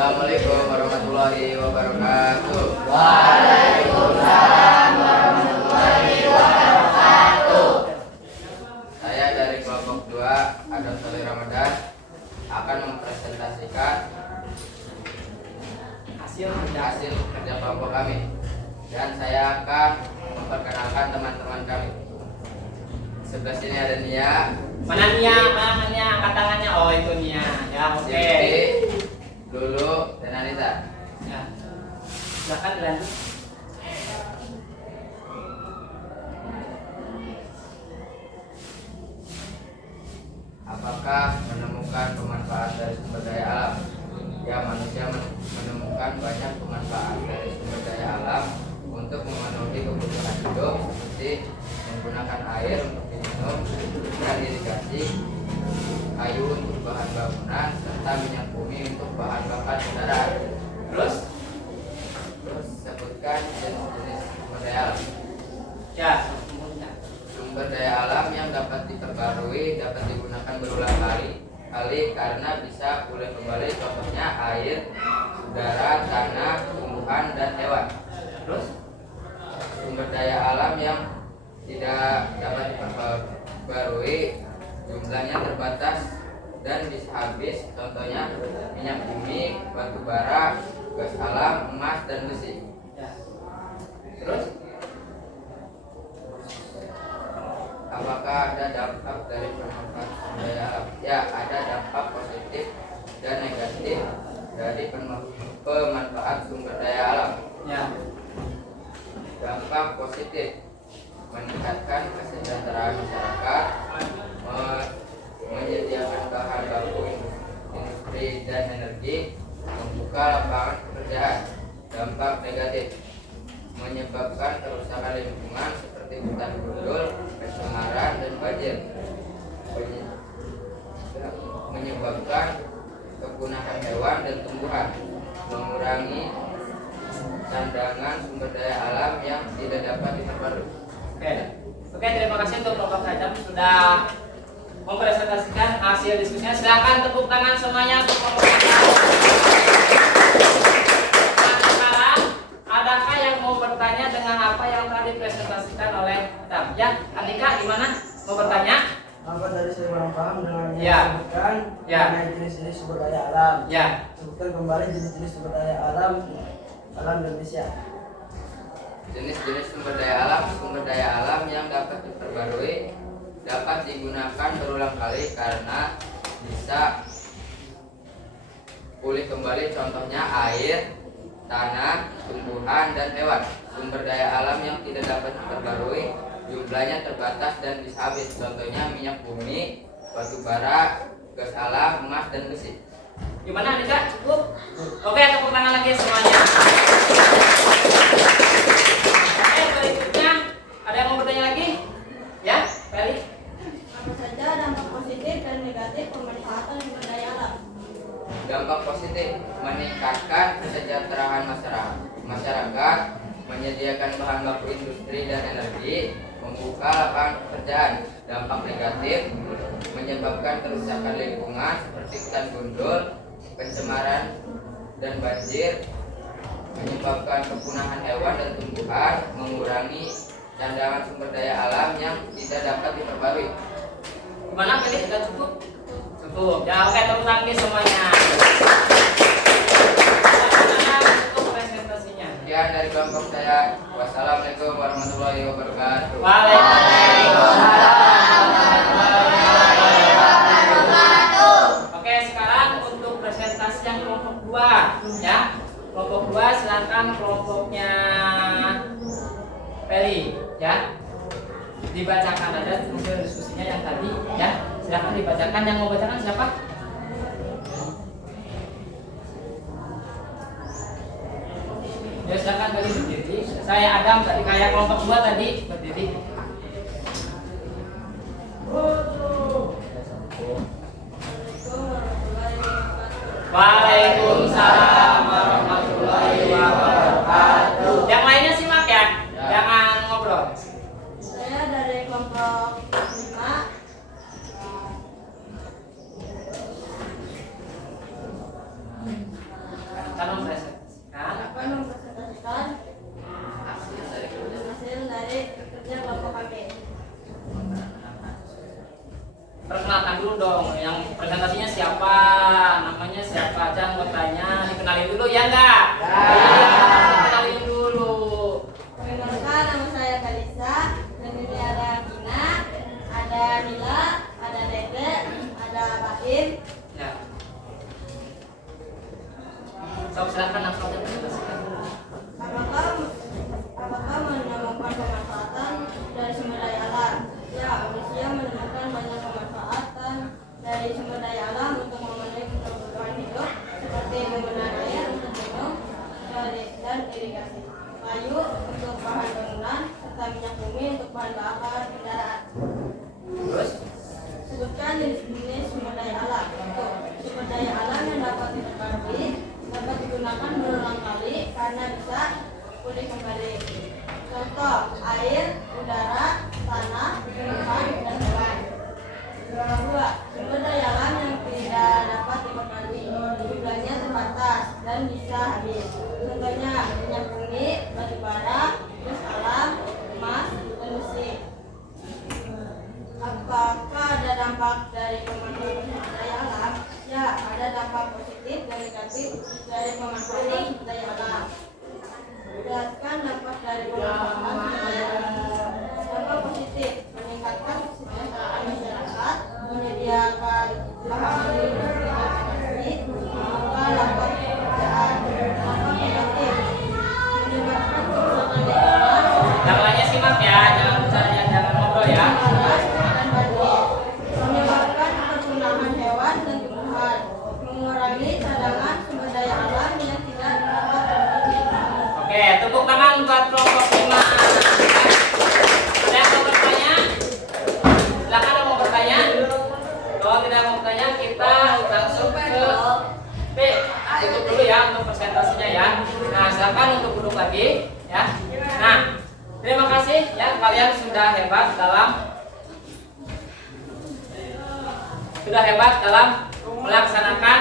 Assalamualaikum warahmatullahi wabarakatuh. Waalaikumsalam warahmatullahi wabarakatuh. Saya dari kelompok 2 Adam Soleh Ramadan akan mempresentasikan hasil kerja kelompok kami, dan saya akan memperkenalkan teman-teman kami. Sebelah sini ada Nia. Mana Nia? Mana Nia? Angkat tangannya. Oh itu Nia. Ya oke. Siti, Lulu, dan Anita. Ya. Silakan dilanjut. Apakah menemukan pemanfaat dari sumber daya alam? Ya, manusia menemukan banyak pemanfaat dari sumber daya alam untuk memenuhi kebutuhan hidup, seperti menggunakan air untuk diminum dan irigasi, kayu untuk bahan bangunan, serta minyak bumi untuk bahan bakar kendaraan. Terus? Sebutkan jenis-jenis sumber daya alam. Ya. Sumber daya alam yang dapat diperbarui dapat digunakan berulang kali karena bisa pulih kembali, contohnya air, udara, tanah, tumbuhan, dan hewan. Terus? Sumber daya alam yang tidak dapat diperbarui jumlahnya terbatas dan bisa habis, contohnya minyak bumi, batu bara, gas alam, emas, dan besi. Ya. Terus? Apakah ada dampak dari pemanfaatan sumber daya alam? Ya, ada dampak positif dan negatif dari pemanfaat sumber daya alam. Ya. Dampak positif: meningkatkan kesejahteraan masyarakat, menyediakan bahan baku industri dan energi, membuka lapangan pekerjaan. Dampak negatif: menyebabkan kerusakan lingkungan seperti hutan gundul, pencemaran, dan banjir. Menyebabkan kepunahan hewan dan tumbuhan, mengurangi cadangan sumber daya alam yang tidak dapat diperbarui. Oke, terima kasih untuk kelompok Adam sudah mempresentasikan hasil diskusinya. Silakan tepuk tangan semuanya untuk kelompok Adam. Nah, sekarang adakah yang mau bertanya dengan apa yang telah dipresentasikan oleh Adam? Ya, Andika gimana? Mau bertanya? Apa tadi saya kurang paham dengan yang Ya. disebutkan Ya. mengenai jenis-jenis sumber daya alam. Ya. Sebutkan kembali jenis-jenis sumber daya alam Indonesia. Jenis-jenis sumber daya alam yang dapat diperbarui dapat digunakan berulang kali karena bisa pulih kembali, contohnya air, tanah, tumbuhan, dan hewan. Sumber daya alam yang tidak dapat diperbarui jumlahnya terbatas dan bisa habis, contohnya minyak bumi, batu bara, gas alam, emas, dan besi. Gimana Andika? Cukup? Oke, tepuk tangan lagi semuanya. Oke, berikutnya ada yang mau bertanya lagi? Ya, Feli? Apa saja dampak positif dan negatif pemanfaatan sumber daya alam? Dampak positif: meningkatkan kesejahteraan masyarakat, menyediakan bahan baku industri dan energi, membuka lapangan pekerjaan. Dampak negatif: menyebabkan kerusakan lingkungan seperti hutan gundul, pencemaran, dan banjir, menyebabkan kepunahan hewan dan tumbuhan, mengurangi cadangan sumber daya alam yang tidak dapat diperbarui. Gimana Feli? Sudah cukup? Cukup. Ya, oke, tepuk tangan semuanya. Untuk presentasinya. Sekian dari kelompok saya. Wassalamualaikum warahmatullahi wabarakatuh. Oke, sekarang untuk presentasi yang kelompok 2 ya. Kelompok 2 silakan kelompoknya Feli ya. Dibacakan ada hasil diskusinya yang tadi ya. Silakan dibacakan, yang mau bacakan siapa? Ya silakan Feli berdiri. Saya Adam tadi kayak kelompok 2 tadi berdiri. Waalaikumsalam warahmatullahi wabarakatuh. Yang lainnya simak ya, jangan ngobrol. Saya dari kelompok 5. iya enggak? Kenalin dulu. Perkenalkan, nama saya Kalisa. Dan ini ada Gina, ada Nila, ada Dede, ada Baim. Ya. So, silakan langsung aja presentasikan. Apakah menemukan pemanfaatan dari sumber daya alam? Ya, manusia menemukan banyak pemanfaatan dari sumber daya alam untuk memenuhi kebutuhan hidup seperti penggunaan air untuk minum dan irigasi, kayu untuk bahan bangunan, serta minyak bumi untuk bahan bakar kendaraan. Terus, Sebutkan jenis-jenis sumber daya alam. Untuk sumber daya alam yang dapat diperbarui dapat digunakan berulang kali karena bisa pulih kembali. Contoh, air, udara, tanah, tumbuhan, dan hewan. Kedua, sumber daya alam yang tidak dapat diperbarui, jumlahnya terbatas dan bisa habis. Contohnya, minyak bumi, batu bara, gas alam, emas, dan besi. Apakah ada dampak dari pemanfaatan sumber daya alam? Ya, ada dampak positif dan negatif dari pemanfaatan sumber daya alam. Jelaskan dampak dari pemanfaatan sumber daya alam. Dampak positif, meningkatkan kesejahteraan masyarakat, menyediakan lahan industri dan energi, membuka lapangan pekerjaan. Dampak negatif, menyebabkan kerusakan lingkungan, namanya simak ya, jangan ngobrol ya. dan banjir, menyebabkan perburuan hewan dan tumbuhan, mengurangi cadangan sumber daya alam yang tidak dapat terbagi. Oke, tepuk tangan buat kelompok 5. Ada yang mau bertanya? Silakan yang mau bertanya. Kalau tidak mau bertanya, kita langsung ke B. Tutup dulu ya untuk presentasinya ya. Nah, silakan untuk duduk lagi ya. Nah, terima kasih ya, kalian sudah hebat dalam melaksanakan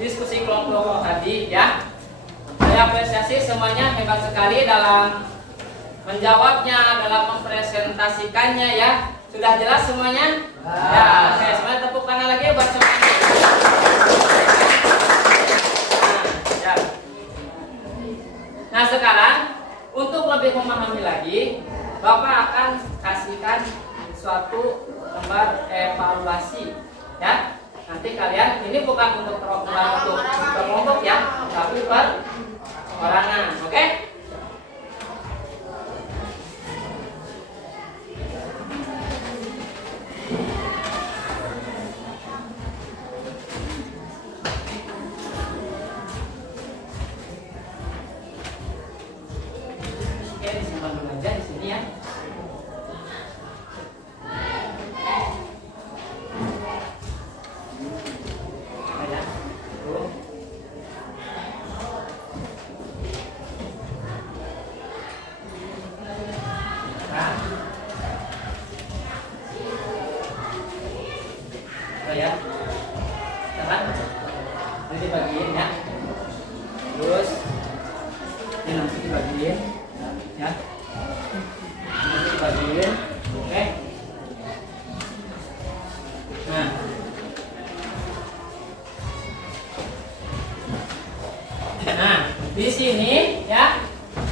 diskusi kelompok tadi ya. Saya apresiasi semuanya hebat sekali dalam menjawabnya, dalam mempresentasikannya ya. Sudah jelas semuanya? Ya, oke, semuanya tepuk tangan lagi buat semuanya. Ya. Nah, sekarang untuk lebih memahami lagi, Bapak akan kasihkan suatu lembar evaluasi ya. Nanti kalian, ini bukan untuk kelompok ya, tapi per orangan, oke? Oke, disimpan dulu aja di sini ya. Ya. Tuh. Nah. Oh ya. Teman. Ini dibagiin ya. Terus ini nanti dibagiin ya. Nanti dibagiin. Oke. Nah. Nah, di sini ya.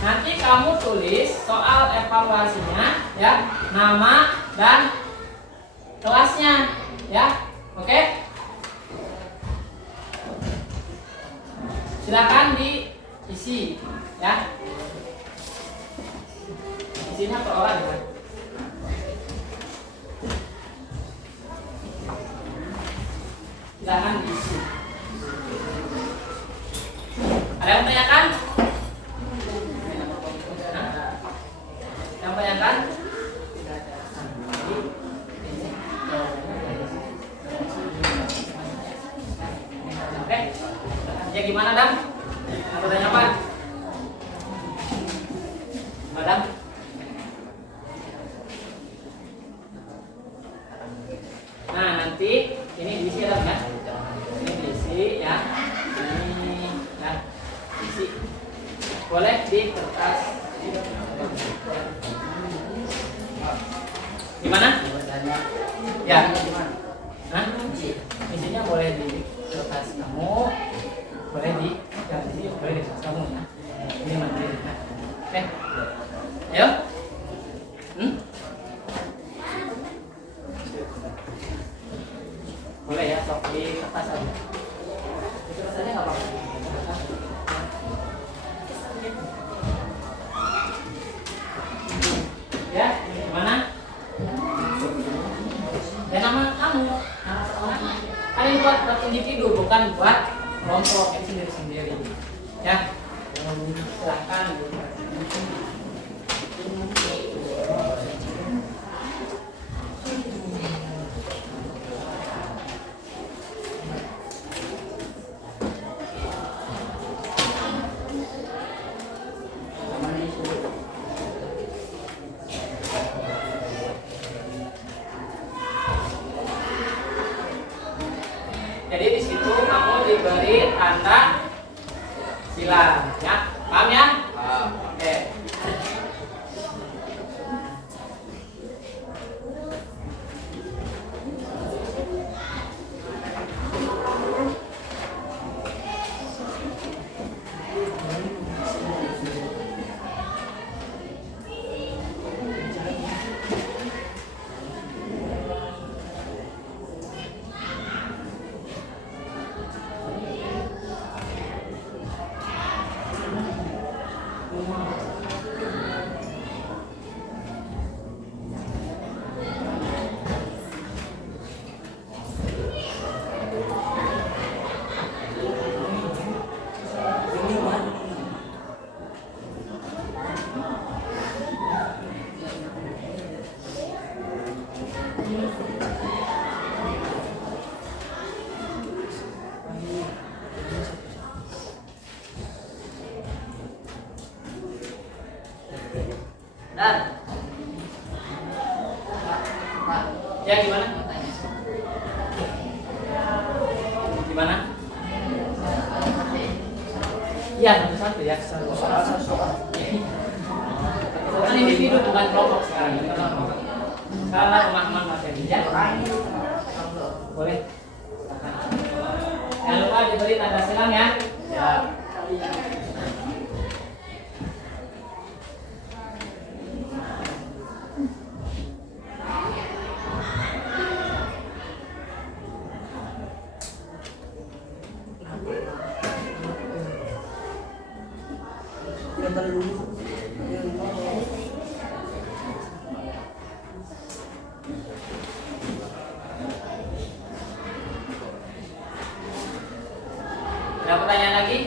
Nanti kamu tulis soal evaluasinya ya, nama dan kelasnya ya. Oke? Silakan diisi ya. Isinya per orang ya. Silakan diisi. Ada yang menanyakan? Yang menanyakan? Oke. Ya gimana, Dam? Aku tanya apa? Madam? Nah, nanti ini diisi ya, Dam ya. Ini diisi ya. Ini ya. Diisi. Boleh di kertas. Gimana? Ya. Hah? Isinya boleh di kertas kamu, boleh di buat kelompok ini sendiri-sendiri. Ya, silahkan. Jadi di situ kamu diberi tanda silang, ya, paham ya? Oke. Dan ya gimana? Gimana? Iya, satu ya. Kan individu bukan kelompok sekarang. Salah pemahaman materi ya. Boleh. Jangan lupa diberi tanda silang ya. Ya. Ada pertanyaan lagi?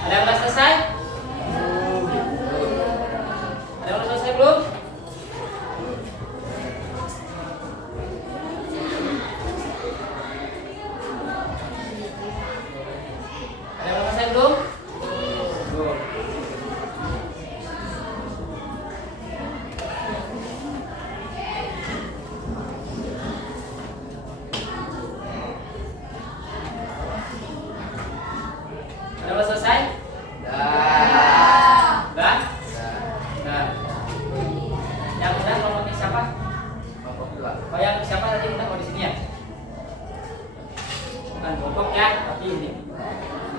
Ada yang udah selesai? Ada yang udah selesai belum? Ada yang udah selesai belum? Belum. Ada yang udah selesai? Udah? Udah. Yang udah kelompoknya siapa? Oh yang siapa tadi udah mau di sini ya? Bukan kelompoknya, tapi ini.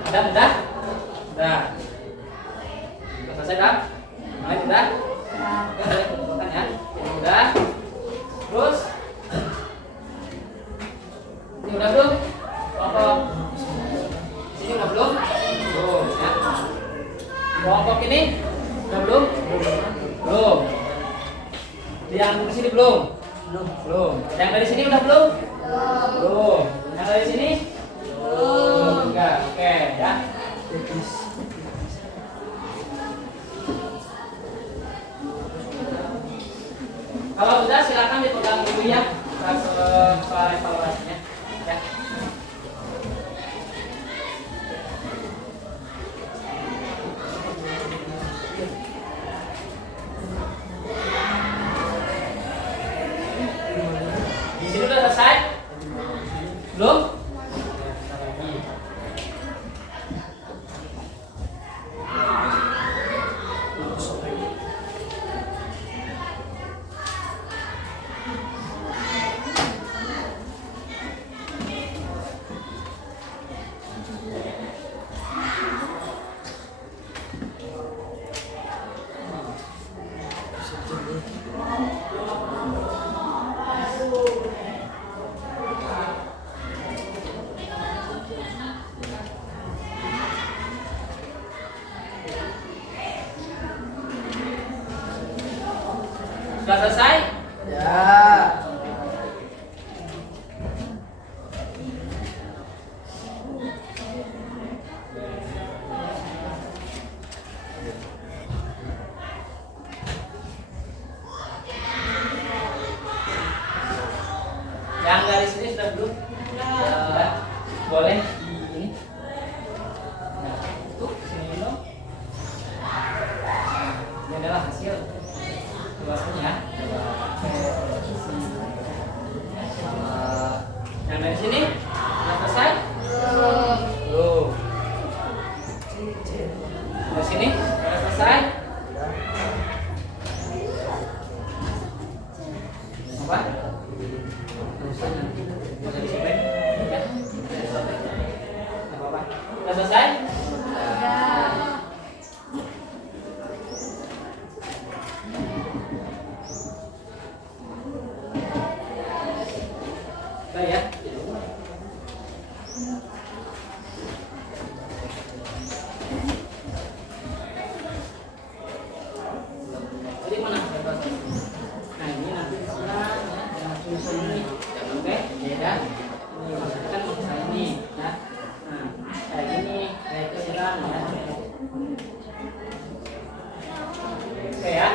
Udah? Udah? Udah selesai kan? Nah, udah? Oke, ada kelompokkan ya. Udah? Terus? Ini udah belum? Kelompok sini udah belum? Belum ya. Kelompok ini udah belum? Belum. Yang di sini belum? Belum. Yang dari sini udah belum? Belum. Yang dari sini? Belum. Enggak. Oke ya. Kalau udah silakan dipegang dulu ya. Soal evaluasinya. Ya. Belum? Bentar lagi. Sudah selesai? Ya. Yang garis ini sudah belum? Sudah. Boleh di ini. Nah, itu sini dong. Ini adalah hasil tulisannya. Yang dari sini sudah selesai? Belum. Dari sini sudah selesai? Apa? Terusan nanti bisa disobek ya. Nggak apa-apa. Sudah selesai? Sudah ya? Jadi mana? Nah ini nanti sekarang ya, jangan tulisan ini, oke? Ya, ini masukkan tulisan ini, ya. Nah, kayak gini, kayak kecilan, ya. Oke ya.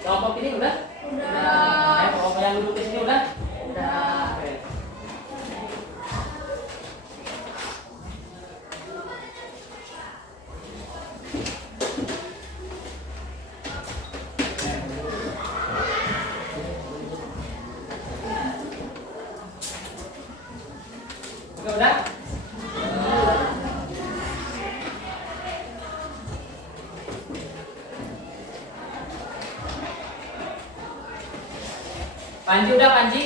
Kelompok ini udah? Udah. Kelompok yang duduk di sini udah? Udah. Oke. Oke, udah? Panji udah, Panji?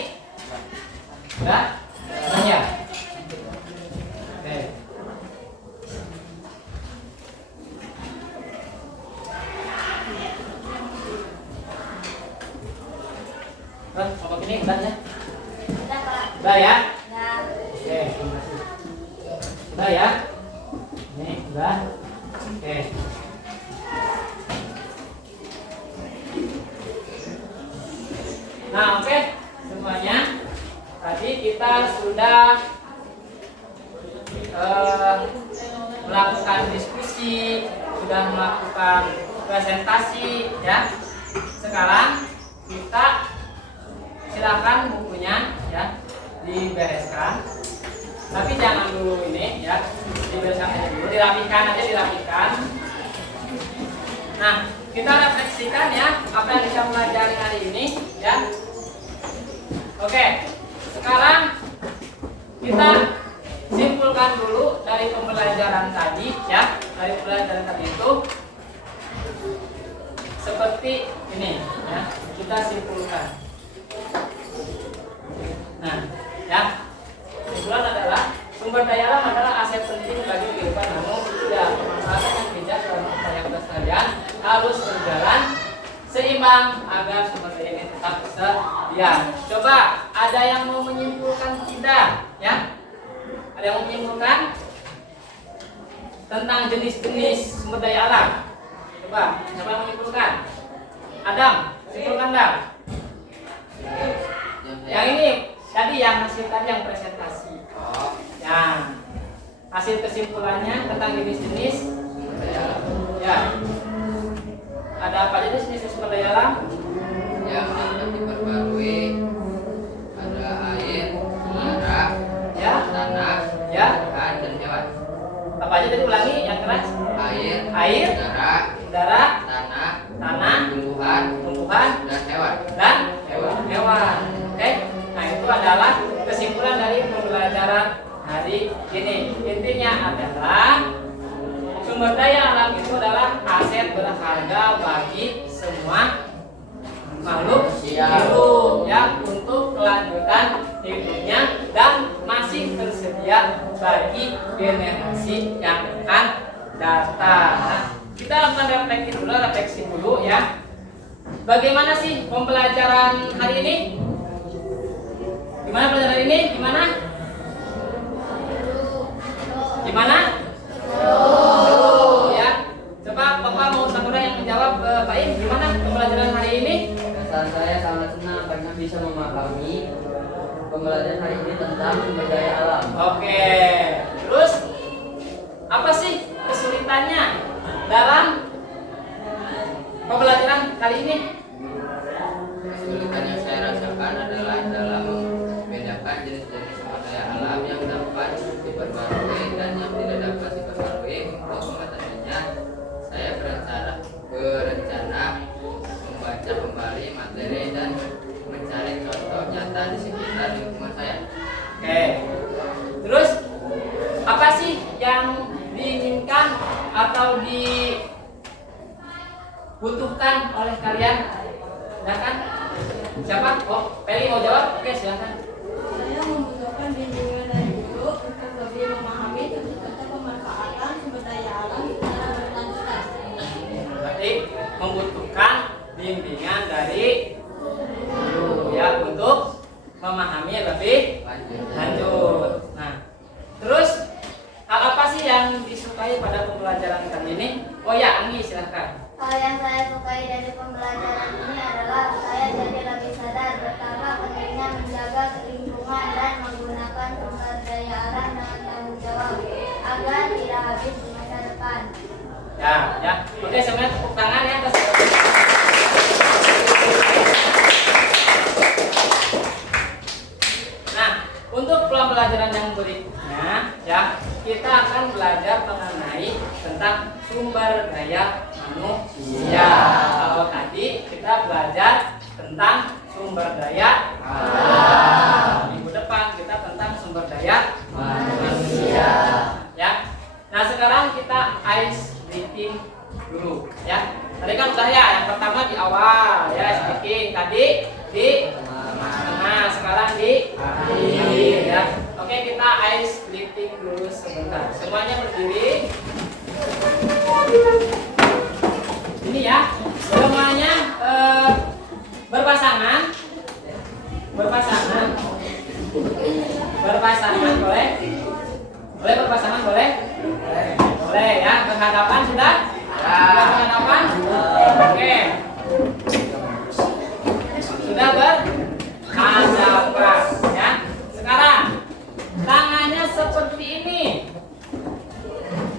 Udah? Semuanya? Oke. Kelompok ini udah ya? Udah, Pak. Udah ya? Udah. Oke, terima kasih. Udah ya? Ini udah. Oke. Nah, oke semuanya. Tadi kita sudah melakukan diskusi, sudah melakukan presentasi, ya. Sekarang kita silakan bukunya, ya, dibereskan. Tapi jangan dulu ini, ya, dibereskan aja dulu, dirapikan aja, dirapikan. Nah, kita refleksikan ya apa yang kita pelajari hari ini, ya. Oke, sekarang kita simpulkan dulu dari pembelajaran tadi, ya. Dari pembelajaran tadi itu seperti ini, ya. Kita simpulkan. Nah, ya. Kesimpulan adalah sumber daya alam adalah aset penting bagi kehidupan, namun tidak pemanfaatan yang bijak dalam upaya pelestarian harus berjalan seimbang agar sumber daya ini tetap tersedia. Coba ada yang mau menyimpulkan tidak, ya? Ada yang mau menyimpulkan tentang jenis-jenis sumber daya alam? Coba, siapa yang menyimpulkan? Adam, simpulkan dah. Yang ini tadi yang hasil tadi yang presentasi. Ya, hasil kesimpulannya tentang jenis-jenis sumber daya alam ya. Ada apa aja jenis sumber daya alam? yang dapat diperbarui ada air, udara, Ya, tanah, ya. ikan, dan hewan. Apa aja tadi ulangi yang keras? Air, udara, tanah, tumbuhan, tumbuhan, dan hewan. dan hewan. Oke, nah itu adalah ya. Kesimpulan dari pembelajaran hari ini intinya adalah sumber daya alam itu adalah aset berharga bagi semua makhluk hidup ya untuk kelanjutan hidupnya dan masih tersedia bagi generasi yang akan datang. Nah, kita akan refleksi dulu ya. Bagaimana sih pembelajaran hari ini? Gimana pelajaran hari ini? Gimana? Gimana? Ya. Coba Bapak mau satu orang yang menjawab, Pak Im, gimana pembelajaran hari ini? Perasaan saya sangat senang karena bisa memahami pembelajaran hari ini tentang sumber daya alam. Oke. Terus apa sih kesulitannya dalam pembelajaran kali ini? Kesulitan yang saya rasakan adalah dalam membedakan jenis-jenis sumber daya alam yang dapat diperbarui dan yang tidak dapat diperbarui. Untuk mengatasinya, saya berencana membaca kembali materi dan mencari contoh nyata di sekitar lingkungan saya. Oke. Terus apa sih yang diinginkan atau dibutuhkan oleh kalian? Ya kan? Siapa? Oh, Peli mau jawab? Oke, silakan. Saya membutuhkan bimbingan dari guru untuk lebih memahami tentang pemanfaatan sumber daya alam secara berkelanjutan. Berarti membutuhkan bimbingan dari guru ya untuk memahami lebih lanjut. Nah, terus hal apa sih yang disukai pada pembelajaran kali ini? Oh ya, Anggi silahkan. Hal yang saya sukai dari pembelajaran ini adalah saya jadi lebih sadar betapa pentingnya menjaga lingkungan dan menggunakan sumber daya alam dengan tanggung jawab agar tidak habis di masa depan. Ya. Oke, semuanya tepuk tangan ya atas. Nah, untuk pembelajaran yang berikutnya ya, kita akan belajar mengenai tentang sumber daya manusia. Kalau tadi kita belajar tentang sumber daya alam. Minggu depan kita tentang sumber daya manusia. Ya. Nah, sekarang kita ice breathing dulu ya. Tadi kan udah ya, yang pertama di awal ya ice breathing, tadi di tengah, sekarang di akhir ya. Oke, kita ice breathing dulu sebentar. Semuanya berdiri. Ini ya, semuanya berpasangan boleh berpasangan boleh ya, berhadapan sudah berhadapan oke, sudah berhadapan ya. Sekarang tangannya seperti ini,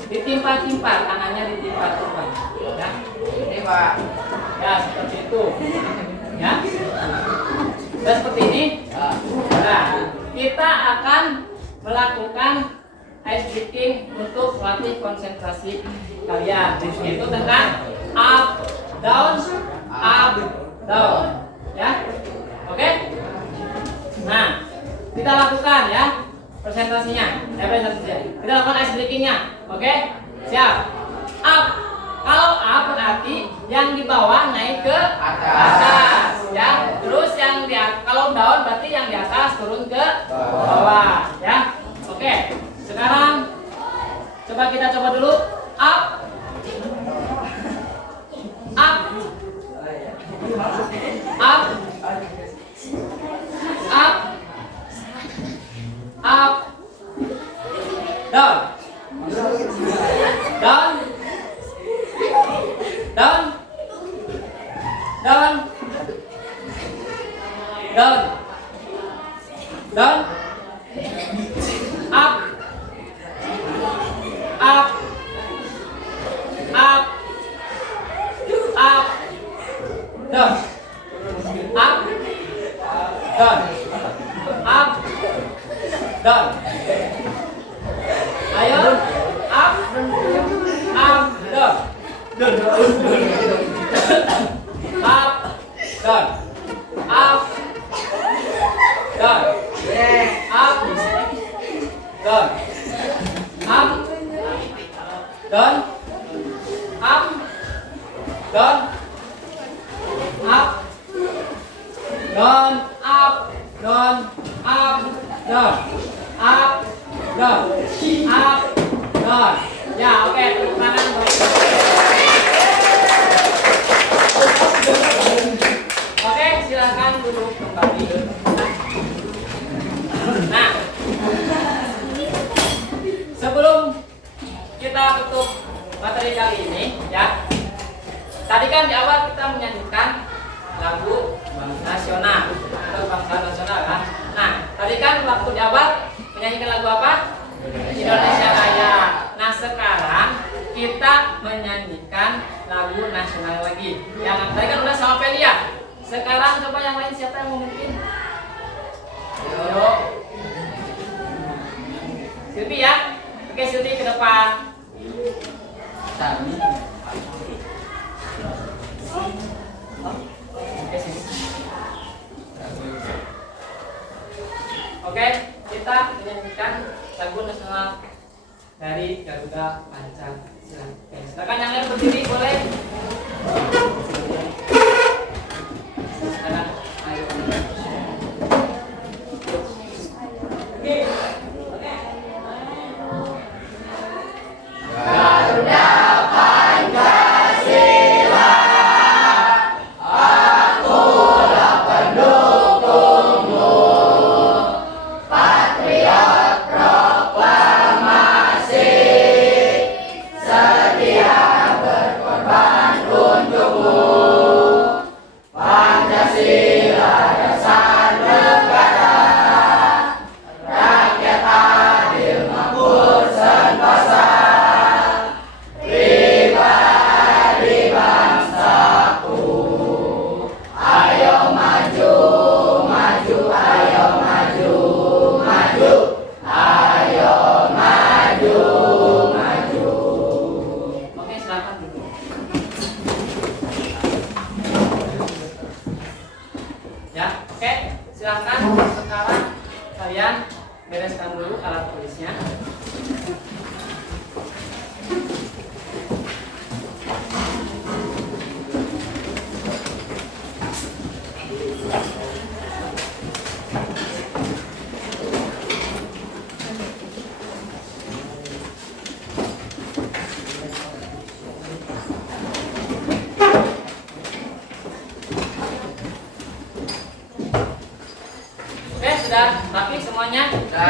ditimpa-timpa, tangannya ditimpa-timpa ya. Ini Pak. Ya, seperti itu. Ya. Dan seperti ini. Nah, kita akan melakukan ice breathing untuk melatih konsentrasi kalian. Itu tentang up, down, ya. Oke? Nah, kita lakukan ya presentasinya. Kita lakukan ice breathingnya. Oke? Siap. Up. Kalau up berarti yang di bawah naik ke atas, ya. Terus yang di kalau down berarti yang di atas turun ke bawah, ya. Oke. Sekarang coba kita coba dulu. Up. Up. Up. Up. Up. Down. Down. Down, down, down, down, up, up, up, up, down, up, down, up, down. Ayo, up, down. Down. Up, down, up, down. down, up, down, up, down. Ya, oke, tepuk tangan buat Oke, silakan duduk kembali. Nah, sebelum kita tutup materi kali ini, ya. Tadi kan di awal kita menyanyikan lagu nasional atau bangsa nasional kan. Nah, tadi kan waktu di awal menyanyikan lagu apa? Indonesia Raya. Nah, sekarang kita menyanyikan lagu nasional lagi. Yang tadi kan udah sama Pelia. Sekarang coba yang lain siapa yang mau memimpin? Yo. Silvi ya. Oke, Silvi ke depan. Oke, kita menyanyikan lagu nasional dari Garuda Pancasila. Oke, silakan yang lain berdiri boleh. Silakan, ayo. Garuda Pancasila, akulah pendukungmu, patriot proklamasi, setia berkorban untukmu. Pancasila dasar negara, rakyat adil makmur sentosa, pribadi bangsaku. Ayo maju, maju, ayo maju, maju, ayo maju, maju. Oke, silakan duduk. Ya, oke, silakan sekarang kalian bereskan dulu alat tulisnya. Oke, sudah rapi semuanya? Sudah.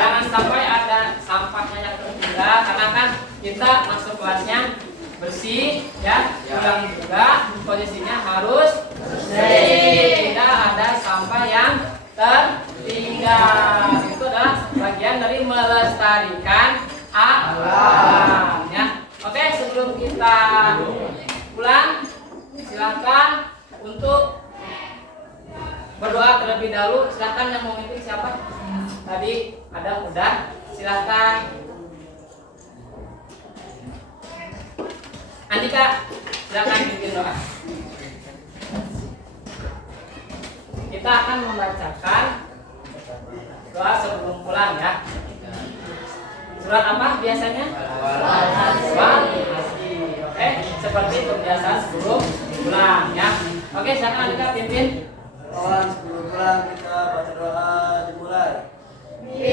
Jangan sampai ada sampahnya yang tertinggal karena kan kita masuk kelasnya bersih ya, Ya. pulang juga posisinya harus bersih. Tidak ada sampah yang tertinggal. Itu adalah bagian dari melestarikan alam ya. Oke, sebelum kita pulang silakan untuk berdoa terlebih dahulu. Silakan yang mau memimpin siapa? Tadi ada udah. Silakan. Andika, silakan bikin doa. Kita akan membacakan doa sebelum pulang ya. Surat apa biasanya? Wal-Asri. Oke, seperti kebiasaan sebelum pulang ya. Oke, silakan Andika pimpin. Kawan, sebelum pulang kita baca doa dimulai. Amin.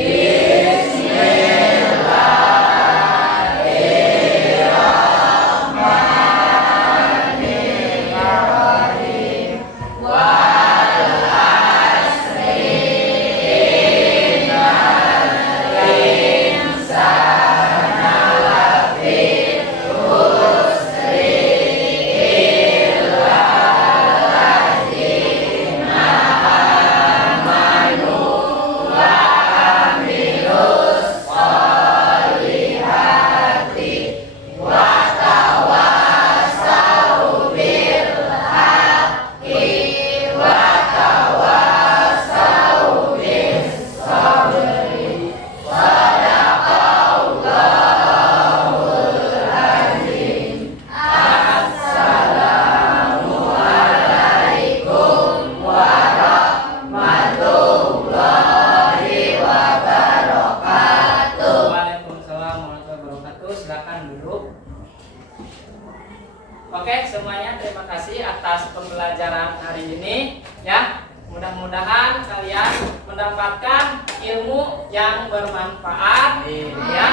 ilmu yang bermanfaat yang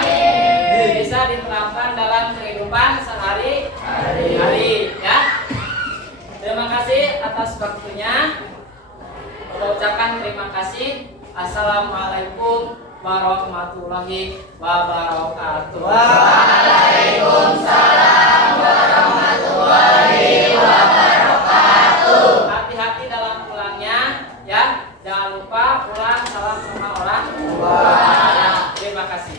bisa diterapkan dalam kehidupan sehari-hari ya. Terima kasih atas waktunya. Saya ucapkan terima kasih. Assalamualaikum warahmatullahi wabarakatuh. Waalaikumsalam warahmatullahi wabarakatuh. Hati-hati dalam pulangnya ya. Jangan lupa pulang salam sama orang tua. Terima kasih.